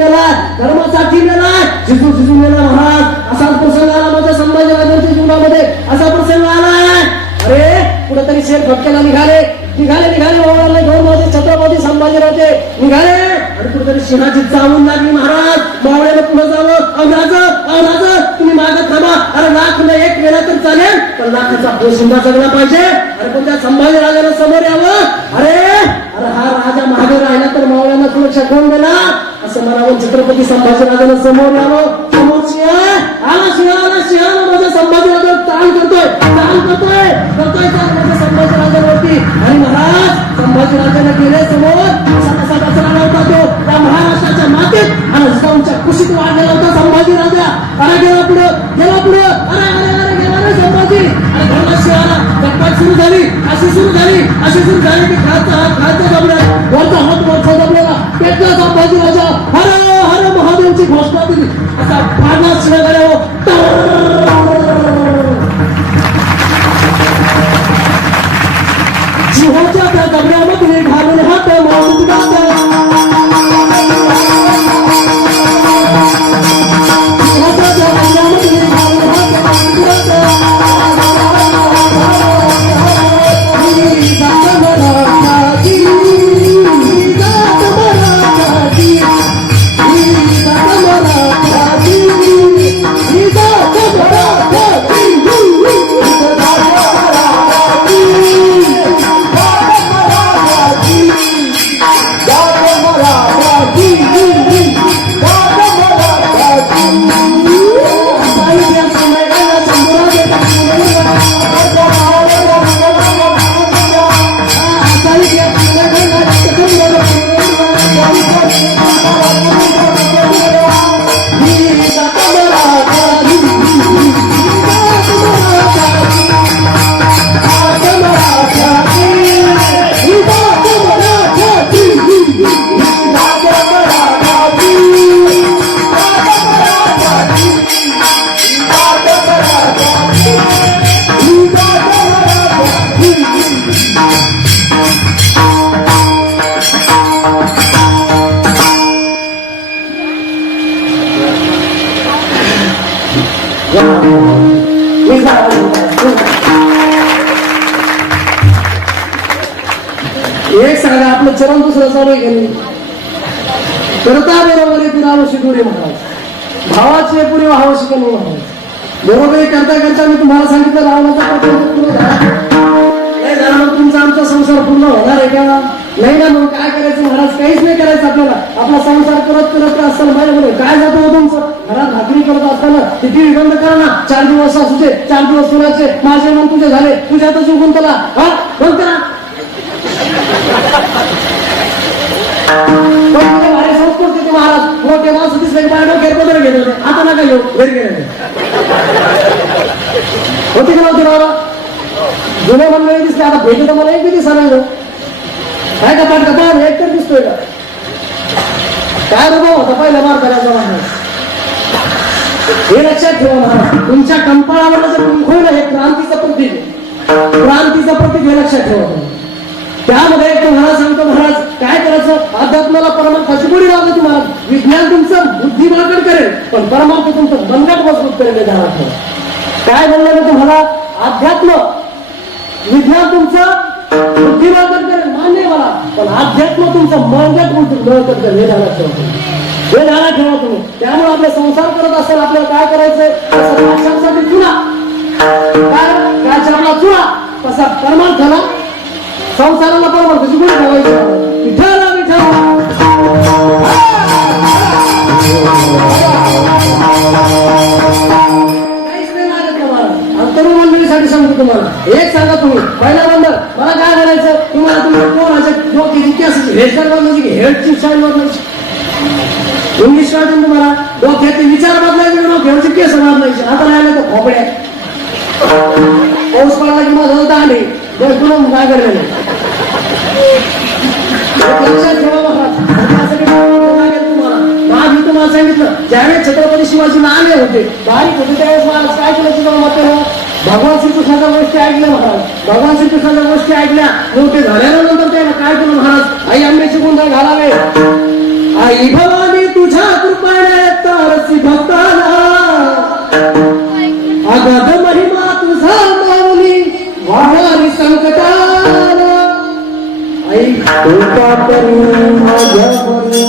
मेलाय जिजू जिजू मेला महाराज असा प्रसंग आला माझ्या संभाजी राजांच्या जीवनामध्ये असा प्रसंग आलाय अरे कुठेतरी शेर भटकेला निघाले बाबाला घेऊन माझे छत्रपती संभाजीराजे निघाले आणि कुठेतरी सिंहाची चावून लागली महाराज मावळ्याला पुढे जावं राजा तुम्ही मागं थांबा अरे लाख न एक वेळा तर चालेल पण लाखाचा पोशिंदा जगला पाहिजे अरे पण त्या संभाजीराजाला समोर यावं अरे अरे हा राजा मागे राहिला तर मावळ्यांना सुरक्षा कोण देणार असं म्हणावं छत्रपती संभाजीराजाला समोर यावं समोर सिंह माझ्या संभाजीराजा ताण करतोय माझ्या संभाजीराजावरती आणि महाराज संभाजीराजाला गेले समोर असा कसा बसला नव्हता तो त्या महाराष्ट्राच्या मातीत आणि जिजाऊंच्या कुशीत वाढलेला होता संभाजी राजा अरे गेला पुढे अरे अरे अरे गेला रे संभाजी अरे घरला शिवाला चटपट सुरू झाली अशी सुरू झाली की खालचा दबला वरचा हात दबलेला पेटला संभाजी राजा हर हर महादेवची घोषणा दिली असा फाडला शिवगड्यावर जिहाच्या त्या दबऱ्यामध्ये घालून हात मारून जिहाच्या त्या दबऱ्यामध्ये घालून हात एक सांगा आपलं चरण दुसरं चालू गेले करता बरोबर पुरावं शिकवले महाराज भावाचे पुरे व्हावं शिकवले महाराज बरोबरी करता मी तुम्हाला सांगितलं रावणाचा तुमचा आमचा संसार पूर्ण होणार आहे का नाही ना मग काय करायचं महाराज काहीच नाही करायचं आपल्याला आपला संसार करत असताना माझ्या म्हणून काय जातो तुमचं घरात भाकरी करत असताना ती टीव्ही बंद करा ना 4 दिवस असूचे 4 दिवस सुनाचे माझे मन तुझे झाले तुझ्या आता जिंकून त्याला हा बंद करा भारी संस्कृत होते महाराज मोठे माणसं दिसले डोक्यात पदर घेत होते आता नका घेऊ घरी गेले होते का नव्हते बाबा जुने मंडळी दिसले आता भेटू तर मला एक बी दिसा नाही काय का पाठ का एक तर दिसतोय का काय अनुभव होता पहिला मार करायचा माणूस हे लक्षात ठेवा महाराज तुमच्या कंपाळावर जर कुंकू हे क्रांतीचं प्रतीक हे लक्षात ठेवा त्यामध्ये तुम्हाला सांगतो महाराज काय करायचं अध्यात्माला परमार्थाची गोडी लागते महाराज विज्ञान तुमचं बुद्धी बळकट करेल पण परमार्थ तुमचं बनगट मजबूत करेल काय म्हणलं मी तुम्हाला अध्यात्म विज्ञान तुमचं बुद्धी बळकट करेल मान्य अध्यात्म तुमचं मनगट मिळत हे झाला ठेवा, हे झाला ठेवा तुम्ही. त्यामुळे आपले संसार करत असेल आपल्याला काय करायचंय, राक्षसासाठी चुना काय आपला चुना तसा परमार्थाला संसाराला परमार्थाची गुण ठेवायची. विठ्ठल विठ्ठल तरुण मंडळीसाठी सांगतो तुम्हाला एक सांगा तुम्ही पहिला मंडळ मला काय करायचं तुम्हाला तुमच्या कोणाच्या डोक्याची केस हेअरस्टाईल बदलायची की हेअरची स्टाईल बदलायची इंग्लिश कळतं तुम्हाला डोक्याचे विचार बदलायचे डोक्यावरची केस बदलायची आता राहिले तर खोपड्या पाऊस पडला की माझं दांडे तुला काय करलेलं लक्षात ठेवा मी तुम्हाला सांगितलं ज्यावेळेस छत्रपती शिवाजी आले होते बारीक होते त्यावेळेस महाराज काय केलं तुझं मत भगवान श्रीकृष्णाच्या गोष्टी ऐकल्या महाराज भगवान श्रीकृष्णाच्या गोष्टी ऐकल्या मोठे झाल्यानंतर त्याला काय केलं महाराज आई आंब्याची गोंधळ घालावे आई भवानी तुझ्या कृपाने तारसी भक्ताला अगाध महिमा तुझा माऊली वाहणारी संकटाला आई कृपा करी माझ्यावरी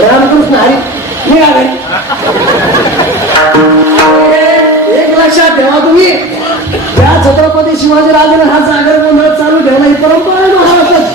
रामकृष्ण हरी एक लक्षात ठेवा तुम्ही त्या छत्रपती शिवाजी राजाने हा जागर गोंधळ चालू ठेवला ही परंपरा आहे महाराष्ट्राची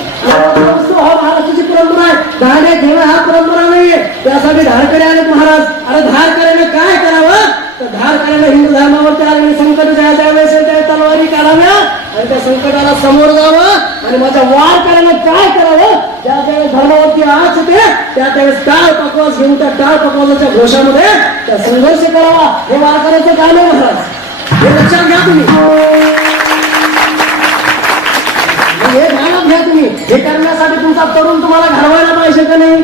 हा महाराष्ट्राची परंपरा आहे धाडे ठेवणं हा परंपरा नाहीये त्यासाठी धारकडे आले महाराज अरे धारकऱ्याने काय करावं तर धारकऱ्याने हिंदू धर्मावरती आलेले संकट ज्या वेळेस त्या तलवारी काढाव्या आणि त्या संकटाला समोर जावं आणि माझ्या वार करायला काय करावं ज्या त्यावेळेस धर्मावरती आज होते त्यावेळेस टाळ पकवास घेऊन त्या टाळ पकवासाच्या घोषामध्ये त्या संघर्ष करावा हे वार करायचं काम आहे महाराज हे लक्षात घ्या तुम्ही हे ध्यानात घ्या तुम्ही हे करण्यासाठी तुमचा तरुण तुम्हाला घडवायला पाहिजे का नाही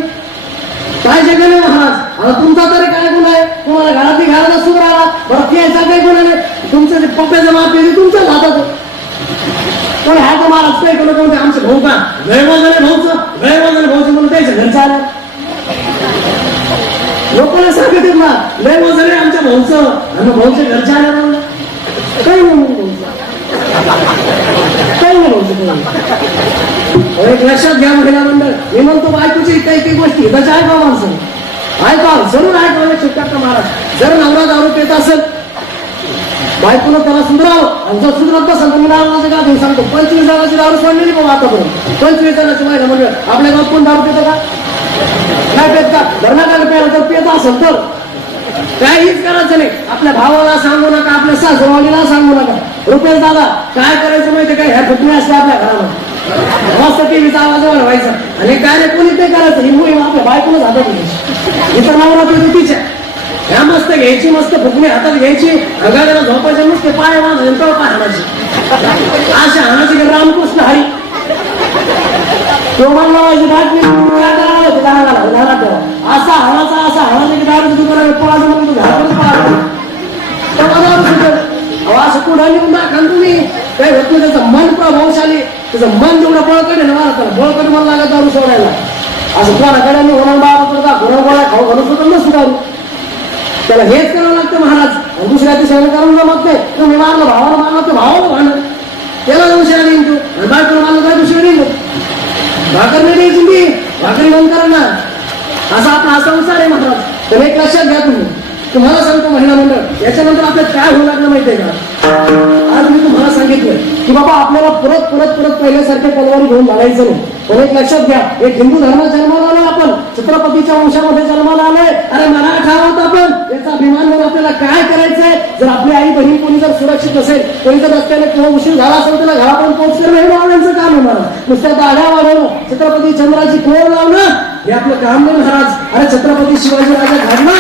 पाहिजे का नाही महाराज आता तुमचा तरी काय गुण आहे तुम्हाला घरातली घराला सुख राहिला बरं यायचा काही गुन्हा नाही तुमचं पप्प्याचं माप येते तुमच्याच हातात पण ह्या तर महाराज काही केलं कोणते आमचे भाऊ का गैरवाजाने भाऊचं म्हणून त्याच्या घरचं आलं लोकांना सांगत ना गैरवाजाने आमच्या भाऊचं आणि भाऊच्या घरच्या आल्या म्हणलं काही नाही काही नाही एक लक्षात घ्या महिला मंडळ मी म्हणतो बायकोची काही काही गोष्टी हिताच्या ऐका माणसं ऐका जरूर ऐकावे शिवकाट महाराज जर नवरा दारू पेत असेल बायकोनं त्याला सुधरावं आणि जर सुधरत नसेल तर मी नावाचं का घेऊन सांगतो 25 जणांची दारू सोडलेली बाबा आतापर्यंत 25 जणांची महिला मंडळ आपल्या गावात कोण दारू पेतं का नाही पेत का धर्माकाला प्यायला तर पेत असेल तर काहीच करायचं नाही आपल्या भावाला सांगू नका आपल्या सासूवालीला सांगू नका रुपेश दादा काय करायचं माहिती काय ह्या फुटणे असते आपल्या घरामध्ये मस्त टीव्हीचा आवाज व्हायचा आणि काय नाही कोणी ते करायचं ही मोहीम आपल्या बायकोला हातात घ्यायची इतर नावरा तिच्या ह्या मस्त घ्यायची मस्त फुकणी हातात घ्यायची अंगाला झोपायचे नुसते पाय माझं पाय हाणायची अशा हाणाची की रामकृष्ण हरी तो म्हणला बातमी काय करावं असा हाणाचा की दारू दुकान पळायचं म्हणून घरातच पळायचं असं कुठं लिहून दाखल तुम्ही काय होत नाही त्याचं मन प्रभावशाली त्याचं मन जेवढं बळकट आहे ना मला त्याला बळकट मन लागत दारू सोडायला असं कोणाकडे होणार बाबा गोळा खाऊ घालू सुद्धा नसतो दारू त्याला हेच करावं लागतं महाराज आणि दुसऱ्या दिवसाला करून जमत नाही तुम्ही मारलं भावाला मारलं तर भावाला भांडण त्याला दुसऱ्या देईन तू आणि बायकोला मारलं काय दुसऱ्या देईन भाकर नाही द्यायची मी भाकरी बंद करा ना असा आपला हा संसार आहे महाराज तर एक लक्षात घ्या तुम्हाला सांगतो महिला मंडळ याच्यानंतर आपल्याला काय होऊ लागलं माहितीये का आज मी तुम्हाला सांगितलं की बाबा आपल्याला परत पहिल्यासारखे तलवारी घेऊन बघायचं नाही पण एक लक्षात घ्या एक हिंदू धर्मात जन्माला आलोय आपण छत्रपतीच्या वंशामध्ये जन्माला आलोय अरे मराठा आहोत आपण याचा अभिमान आपल्याला जर आपली आई बहीण कोणी जर सुरक्षित असेल, कोणी जर रस्त्याने किंवा उशीर झाला असेल त्याला घरापर्यंत पोहोच करणं हे मावळ्यांचं काम आहे मला. नुसत्या दाढ्या वाढवणं, छत्रपती चंद्राची कोर लावणं हे आपलं काम नाही महाराज. अरे छत्रपती शिवाजी राजा घडला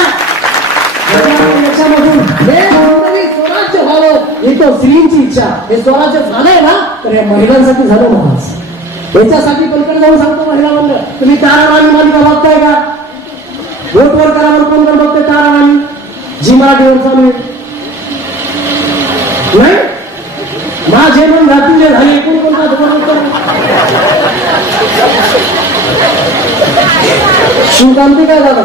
याच्यामधून हे कोणतरी स्वराज्य व्हावं ही तो स्त्रींची इच्छा. हे स्वराज्य झालंय ना तर या महिलांसाठी झालं महाराज. याच्यासाठी पलीकडे जाऊन सांगतो महिला म्हणलं, तुम्ही ताराराणी मालिका बघताय का? बोटवर करावर कोण कोण बघतोय ताराराणी? जी मराठीवर चालू आहे नाही? माझे मन घातुले झाले कोण कोण शिवकांती काय झालं?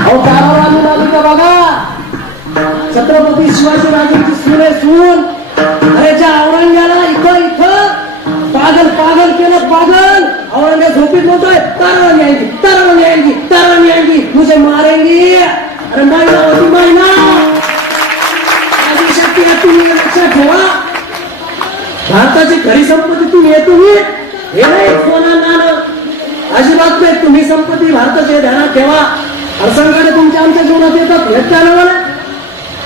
अहो ताराराणी मालिका बघा. छत्रपती शिवाजी राजांची सुने सून. अरे ज्या औरंग्याला इथं पागल पागल केलं पागल. औरंग्या झोपीत होतोय ताराराणी आएगी, ताराराणी आएगी, ताराराणी आएगी, मुझे मारेंगी. अरे महिला होती महिला. माझी शक्ती आहे तुम्ही लक्षात ठेवा. भारताची खरी संपत्ती तुम्ही आहे. तुम्ही हे नाही सोना नाणं अजिबात नाही. तुम्ही संपत्ती भारताची ध्यानात ठेवा. अडचणकडे तुमच्या आमच्या जीवनात येतात भेटताना मला.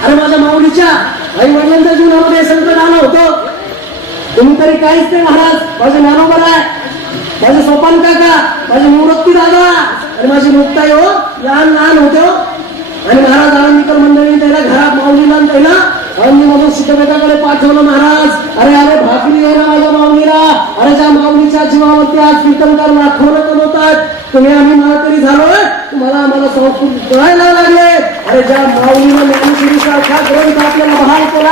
अरे माझ्या माऊलीच्या आई वडिलांच्या जीवनामध्ये संकट आलं होतं. तुम्ही तरी काहीच नाही महाराज. माझे ज्ञानोबर आहे, माझे सोपान काका, माझे निवृत्ती दादा आणि माझी मुक्ताई हो लहान लहान होते हो. आणि महाराज आळंदीकर मंडळी त्याला घरात माऊलीला त्याला आळंदीमधून शिकवेताकडे पाठवलं महाराज. अरे अरे भाकरी आहे ना माझ्या माऊलीला. अरे ज्या माऊलीच्या जीवावरती आज कीर्तनकार लाखोनं कमवतात. तुम्ही आम्ही माळकरी झालोय, तुम्हाला आम्हाला संस्कृत कळायला लागले. अरे ज्या माऊलीनं ज्ञानेश्वरी सारखा ग्रंथ आपल्याला बहाल केला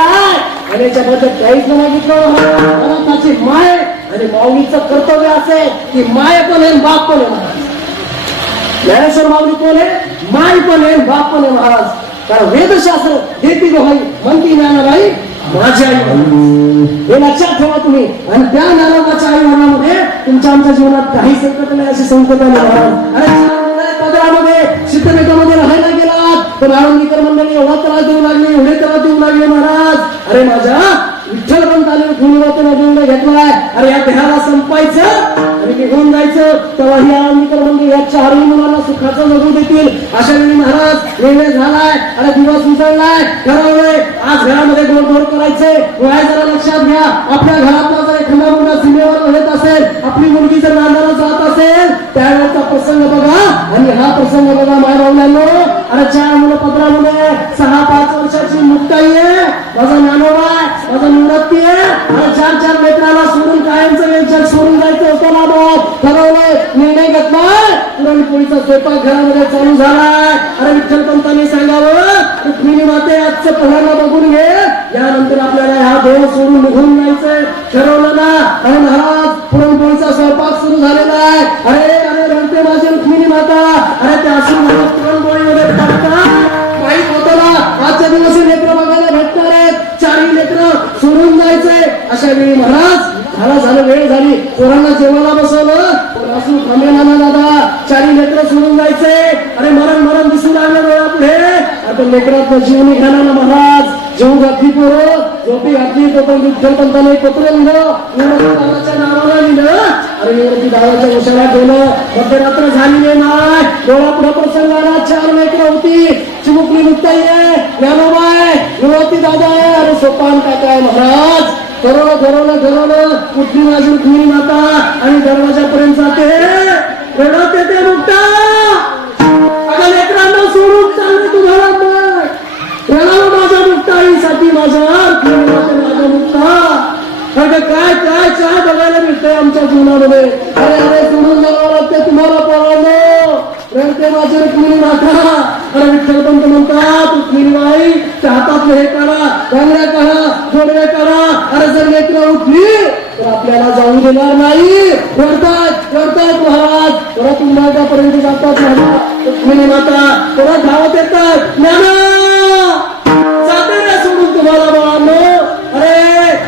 आणि याच्याबद्दल काहीच मागितलं. त्याची माय आणि माऊलीचं कर्तव्य असे की माय पण आहे बाप पण आहे. ज्ञानेश्वर माऊली कोण आहे? माय पण आहे बाप पण आहे महाराज. कारण वेदशास्त्र देती दोहाई म्हणती ज्ञानाबाई माझी आई. हे लक्षात ठेवा तुम्ही. आणि त्या ज्ञानाबाच्या आई वडिलांमध्ये तुमच्या आमच्या जीवनात काही संकट नाही अशी संकट आहे महाराज. अरे पदरामध्ये सिद्धमेकामध्ये राहायला गेलात पण आळंदीकर मंडळी एवढा त्रास देऊ लागले, एवढे त्रास देऊ लागले महाराज. अरे माझ्या विठ्ठल पंताने निर्णय घेतलाय. अरे या देहाला संपायचं आणि निघून जायचं. तेव्हा ही आळंदीकर मंडळी या चारही मुलांना सुखाचं जगू देतील अशा वेळी महाराज निर्णय झालाय. अरे दिवस उजळलाय, ठरवलंय आज घरामध्ये गोडधोड करायचंय. वय जरा लक्षात घ्या. आपल्या घरातला जर एखादा मुलगा सीमेवर येत असेल, आपली मुलगी जर नांदाला जात असेल त्यावेळेचा प्रसंग बघा. आणि हा प्रसंग बघा माय भावल्यांनो. अरे 4 मुलं 15 मुले 6-5 वर्षाची मुक्ताई आहे, माझा ज्ञानोबा आहे, माझा निवृत्ती आहे. अरे 4 लेकराला सोडून कायमचं वेळ सोडून जायचं होतं ना भाऊ. ठरवलंय, निर्णय घेतलाय. पुरणपोळीचा स्वयंपाक घरामध्ये चालू झालाय. अरे विठ्ठल पंतांनी सांगावं रुक्मिणी माते आजचं पहिल्यांदा बघून घे, यानंतर आपल्याला हा देव सोडून निघून जायचंय. ठरवलं ना. अरे महाराज पुरणपोळीचा स्वयंपाक सुरू झालेला आहे. अरे अरे रडते माझी रुक्मिणी माता. अरे त्या असून पुरणपोळीमध्ये टाकता माहीत होतं ना आजच्या दिवशी लेकरं बघायला भेटणार आहेत. 4ही लेकरं सोडून जायचंय. अशा वेळी महाराज झालं वेळ झाली. पोरांना जेवायला बसवलं. असून थांबेना ना दादा, 4ही लेकरं सोडून जायचंय. अरे मरण दिसू लागलं डोळा पुढे. आता लेकरात जीव निघाला ना महाराज. जेव घातली पोरं, झोपी घातली. तो विठ्ठल पंताने पत्र लिहिलं, निवृत्ती नावाला लिहिलं. अरे निवृत्ती दादाच्या उशाला गेलं. मध्यरात्र झाली नाही. डोळा पुढे प्रसंग आला. 4 लेकरं होती. चिमुकली मुक्ताई आहे, ज्ञानोबा आहे, निवृत्ती दादा आहे. अरे सोपान काका आहे महाराज. ठरवलं कुठली माझी रुक्मिणी माता आणि दरवाजापर्यंत जाते. रडत येते मुक्ता. अगं लेकरांना सोडून चालले तू घरात. रडावं माझ्या मुक्ताईसाठी, माझ्या मुक्ता. अगं काय काय काय बघायला मिळतंय आमच्या जीवनामध्ये. अरे अरे सोडून जावं लागते तुम्हाला पोरांनो. रडते माझी रुक्मिणी माता. अरे विठ्ठल पंत म्हणतात रुक्मिणी बाई त्या हातातलं हे करा, बांगड्या करा, जोडवे करा. अरे जर लेकरं उठली तर आपल्याला जाऊ देणार नाही. रडतात महाराज. परत उन्हाळ्यापर्यंत जातात महाराज. रुक्मिणी माता परत धावत येतात. जाते रे सोडून तुम्हाला बाळांनो. अरे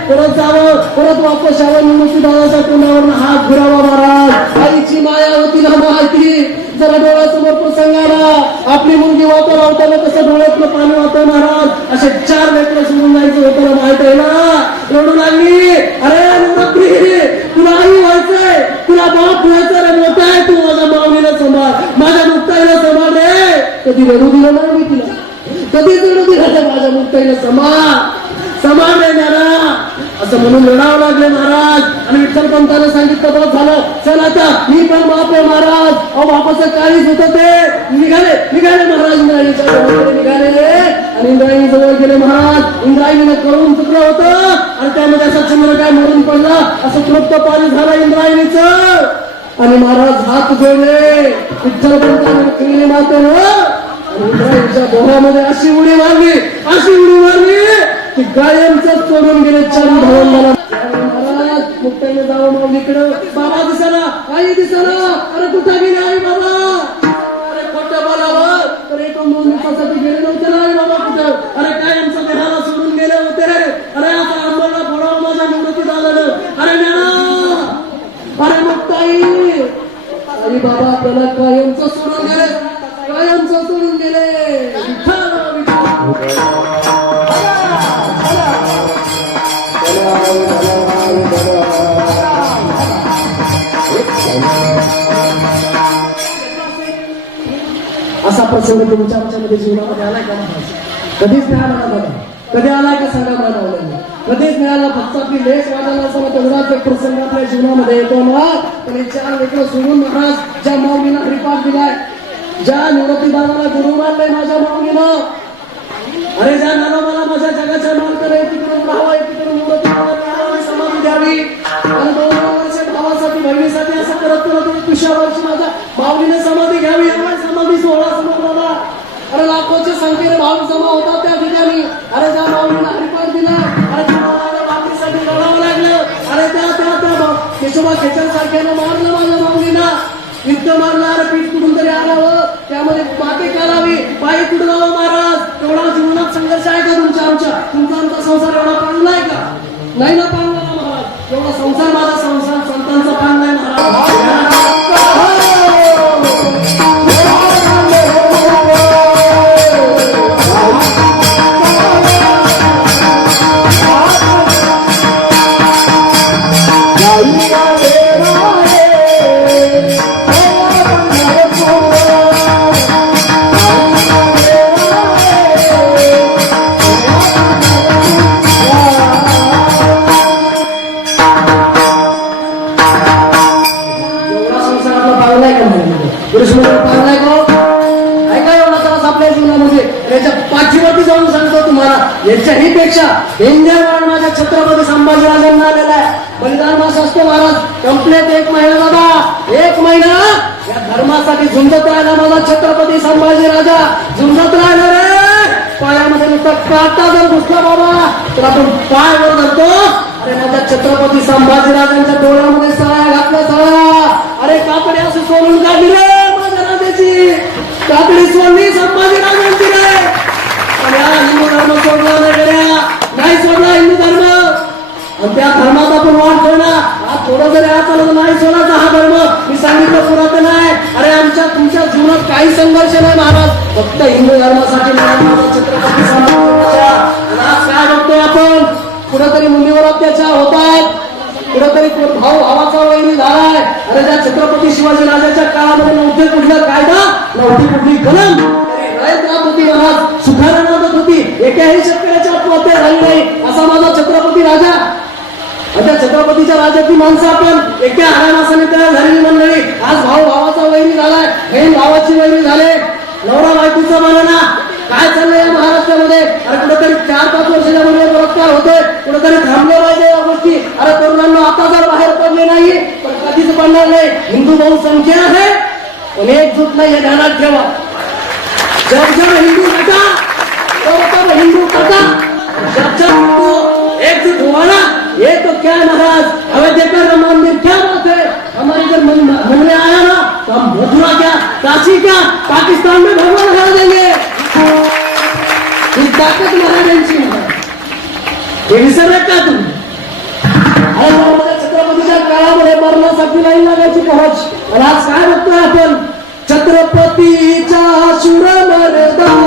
परत जावं, परत वापस यावं. निवृत्ती दादाच्या तोंडावर हात फिरावा महाराज. आईची माया होती ना माहिती. जरा डोळ्यासमोर प्रसंग आला. आपली मुलगी वापर लावताना कसं डोळ्यातलं पाणी वाहतं महाराज. असे 4 लेकरं सोडून जायचं होतं माहित आहे ना. रडू लागली. अरे निवृत्ती तुला आई व्हायचंय, तुला बाप व्हायचं. रे मोठा आहे तू. माझ्या माऊलीला सांभाळ, माझ्या मुक्ताईला सांभाळ रे. कधी रडू दिलं नाही मी तिला. कधी रडू दिला माझ्या मुक्ताईला समान आहे नाना असं म्हणून रडावं लागले महाराज. आणि विठ्ठल पंताने सांगितलं बरं झालं, चल आता मी पण बाप आहे महाराज. अहो बापाचं काळीच होतं ते. निघाले महाराज इंद्रायणीच्या जवळ निघाले आणि इंद्रायणी जवळ गेले महाराज. इंद्रायणीने करून चुकलं होतं आणि त्यामध्ये असा चंद्र काय मरून पडला, असं तृप्त पाणी झालं इंद्रायणीचं. आणि महाराज हात जोडले विठ्ठल पंताने केले मातेनं. इंद्रायणीच्या डोळ्यामध्ये अशी उडी मारली की कायमच सोडून गेले चालू धावून मला. महाराज मुक्ताईने जावं माऊलीकडं. बाबा दिसाला, आई दिसाला. अरे कुठं गेले आई बाबा? अरे खोटं बोलावं तर 1-2 दिवसासाठी गेले नव्हते ना आई बाबा कुठं? अरे कायमचं देहाला सोडून गेले होते रे. अरे आता अंबाला फोडावं माझ्या निवृत्ती झालं. अरे नाना, अरे मुक्ताई, आई बाबा आपल्याला कायमचं सोडून गेले. असा प्रसंग तुमच्या आमच्यामध्ये जीवनामध्ये आलाय का? कधीच नाही आला ना. कधी आलाय का सांगा मला? कधीच मिळाला. फक्त आपली लेख वाजायला असताना तेवढाच एक प्रसंग आपल्या जीवनामध्ये येतो ना. पण 4 लेकरं सोडून महाराज ज्या माऊलीला हरिपाठ दिलाय, ज्या निवृत्ती दादाला गुरु मानलंय माझ्या माऊलीनं, अरे ज्या नानामाला माझ्या जगाच्या मालकाला एकीकडून राहावं, एकीकडून निवृत्ती दादाला समाधी द्यावी आणि 2 वर्ष भावासाठी बहिणीसाठी असं करत 21व्या वर्षी माझ्या माऊलीने समाधी घ्यावी. समाधी सोहळा समजला. अरे लाखोच्या संख्येने भाव जमा होतात त्या ठिकाणी. अरे ज्या माऊलीला हरिपाठ दिला, अरे त्या बाबतीसाठी लढावं लागलं. अरे त्या केशोबा खेचर सारख्यानं मारलं माझ्या माऊलीला. इतकं मारलं, अरे पीठ कुठून तरी आणावं, त्यामध्ये माती काढावी, पायी कुठलावं महाराज. एवढा जीवनात संघर्ष आहे का तुमचा आमचा संसार एवढा पाळलाय का? नाही ना पाळला महाराज. एवढा संसार माझा संसार संतांचा पाळलाय महाराज. याच्याही पेक्षा डेंजर माझ्या छत्रपती संभाजीराजांना आलेला आहे. बलिदान मास असतो महाराज. कंप्लेट 1 महिना बाबा, 1 महिना या धर्मासाठी झुंजत राहिला माझा छत्रपती संभाजीराजा. झुंजत राहिला रे. पायामध्ये नुसता काटा जर घुसला बाबा तर आपण पाय वर धरतो. अरे माझ्या छत्रपती संभाजीराजांच्या डोळ्यामध्ये सळ्या घातल्या, सळ्या. अरे कापडे असं सोडून काढली रे माझ्या राजाची. कापडी सोडली संभाजीराजांची रे. हिंदू धर्म सोडला नाही सोडला हिंदू धर्म. आणि त्या धर्मात आपण वाढतोय ना. हा थोडं जरी आला नाही सोडायचा हा धर्म. मी सांगितलं पुरातन आहे. अरे आमच्या तुमच्या जीवनात काही संघर्ष नाही महाराज. फक्त हिंदू धर्मासाठी माझा छत्रपती संभाजीराजा. आणि आज काय बघतोय आपण? कुठेतरी मुलीवर अत्याचार होत आहेत, कुठेतरी भाऊ भावाचा वैरी झालाय. अरे त्या छत्रपती शिवाजी राजाच्या काळामध्ये नव्हते कुठला कायदा, नव्हती कुठली कलम. होती महाराज, सुखाने नांदत होती. एकाही शेतकऱ्याची आत्महत्या झाली नाही असा माझा छत्रपती राजा. त्या छत्रपतीच्या राजाची माणसं आपण एका आरामासाने तयार झालेली मंडळी. आज भाऊ भावाचा वैरी झालाय, बहीण भावाची वैरी झाले, नवरा बायकोचा मानना. काय चाललंय या महाराष्ट्रामध्ये? अरे कुठेतरी 4-5 वर्षाच्या मध्ये बलात्कार होते, कुठेतरी थांबले पाहिजे या गोष्टी. अरे तरुणांना आता जर बाहेर पडले नाही तर कधीच पडणार नाही. हिंदू बहुसंख्या आहे पण एकजूट नाही हे ध्यानात ठेवा. जब हिंदू कटा तब हिंदू कटा. जब एकजुट हुआ ना ये तो क्या महाराज, हमें देखकर मंदिर क्या बात है. हमारे जब मन में आया ना तो हम मथुरा क्या, काशी क्या, पाकिस्तान में भगवान लगा देंगे. ही ताकद महाराजांची. हे विसरले का तुम्ही? अरे छत्रपतीच्या काळामध्ये मरणासाठी नाही लागायची कवच. आणि आज काय बघतोय आपण? छत्रपतीच्या शूर मर्दाना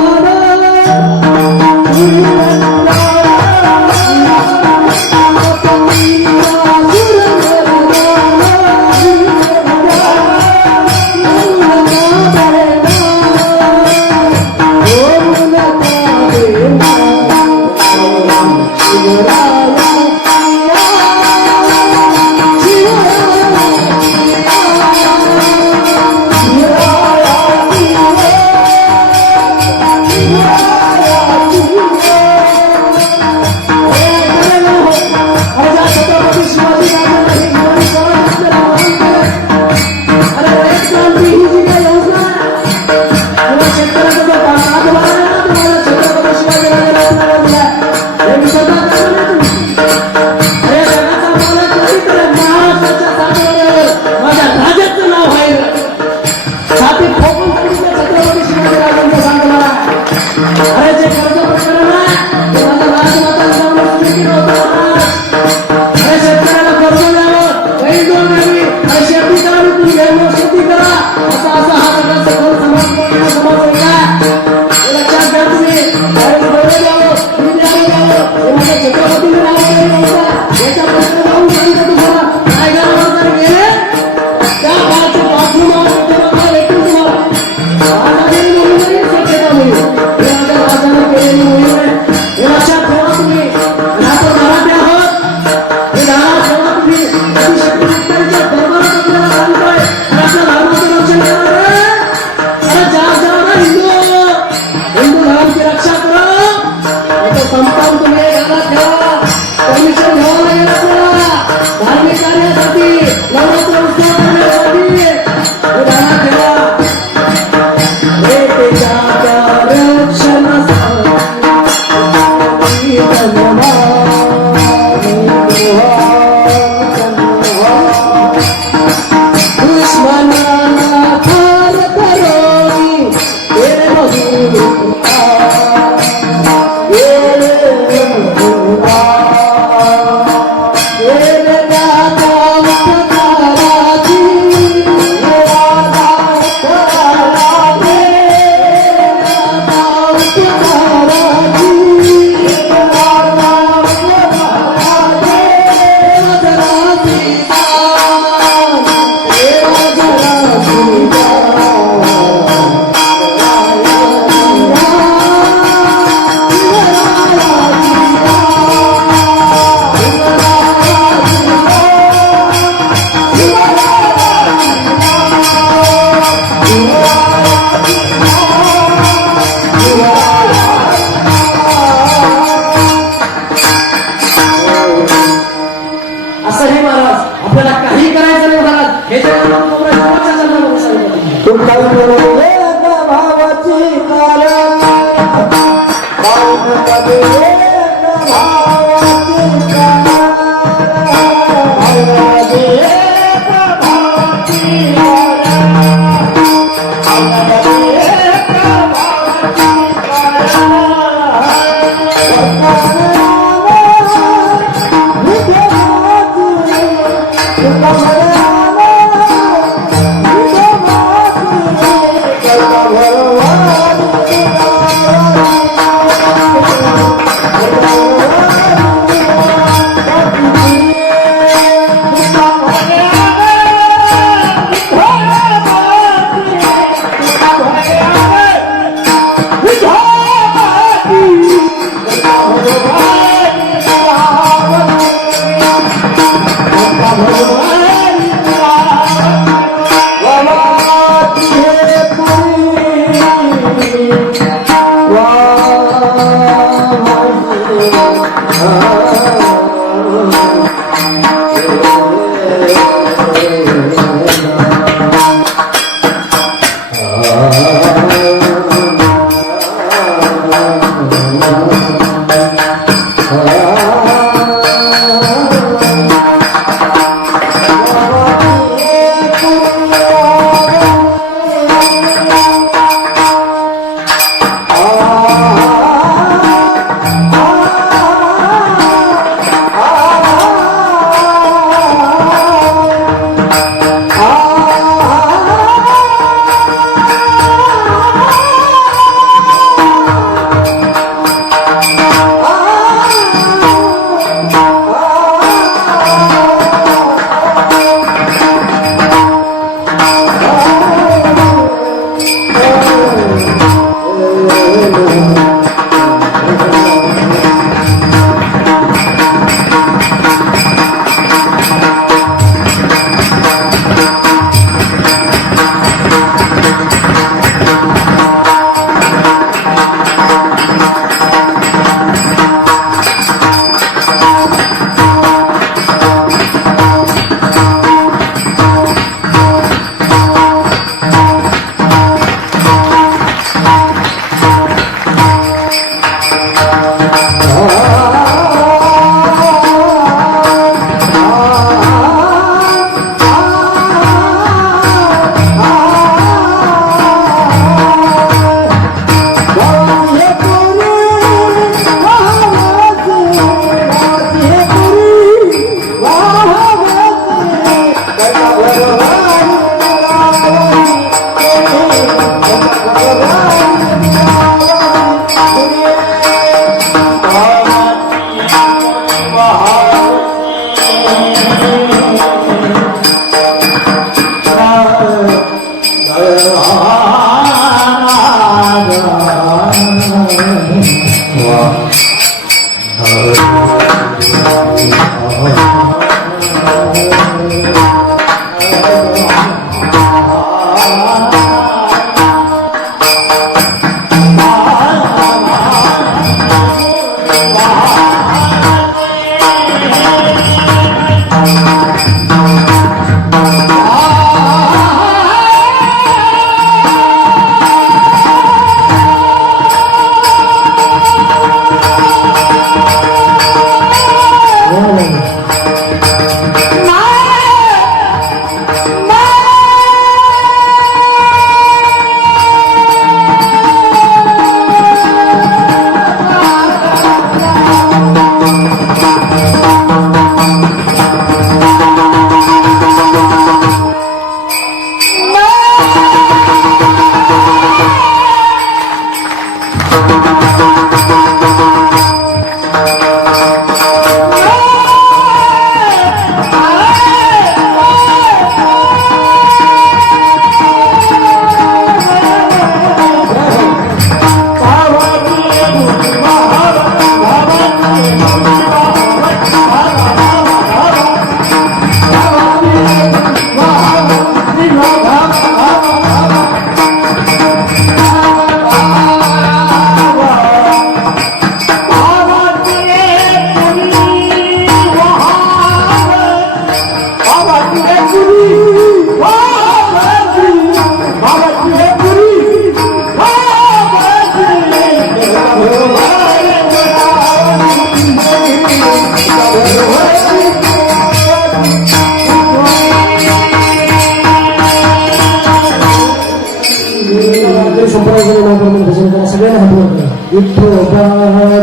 विठोबा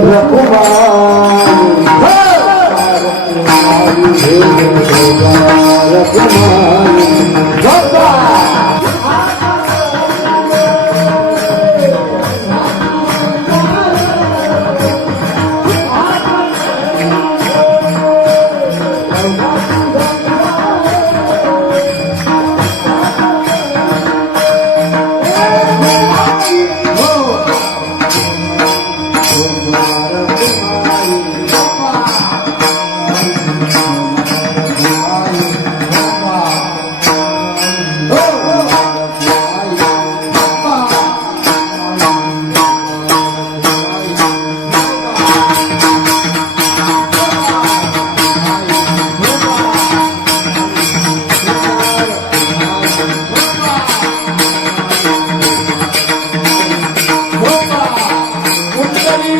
रखुमाई विठोबा रखुमाई बाबा उत्तरी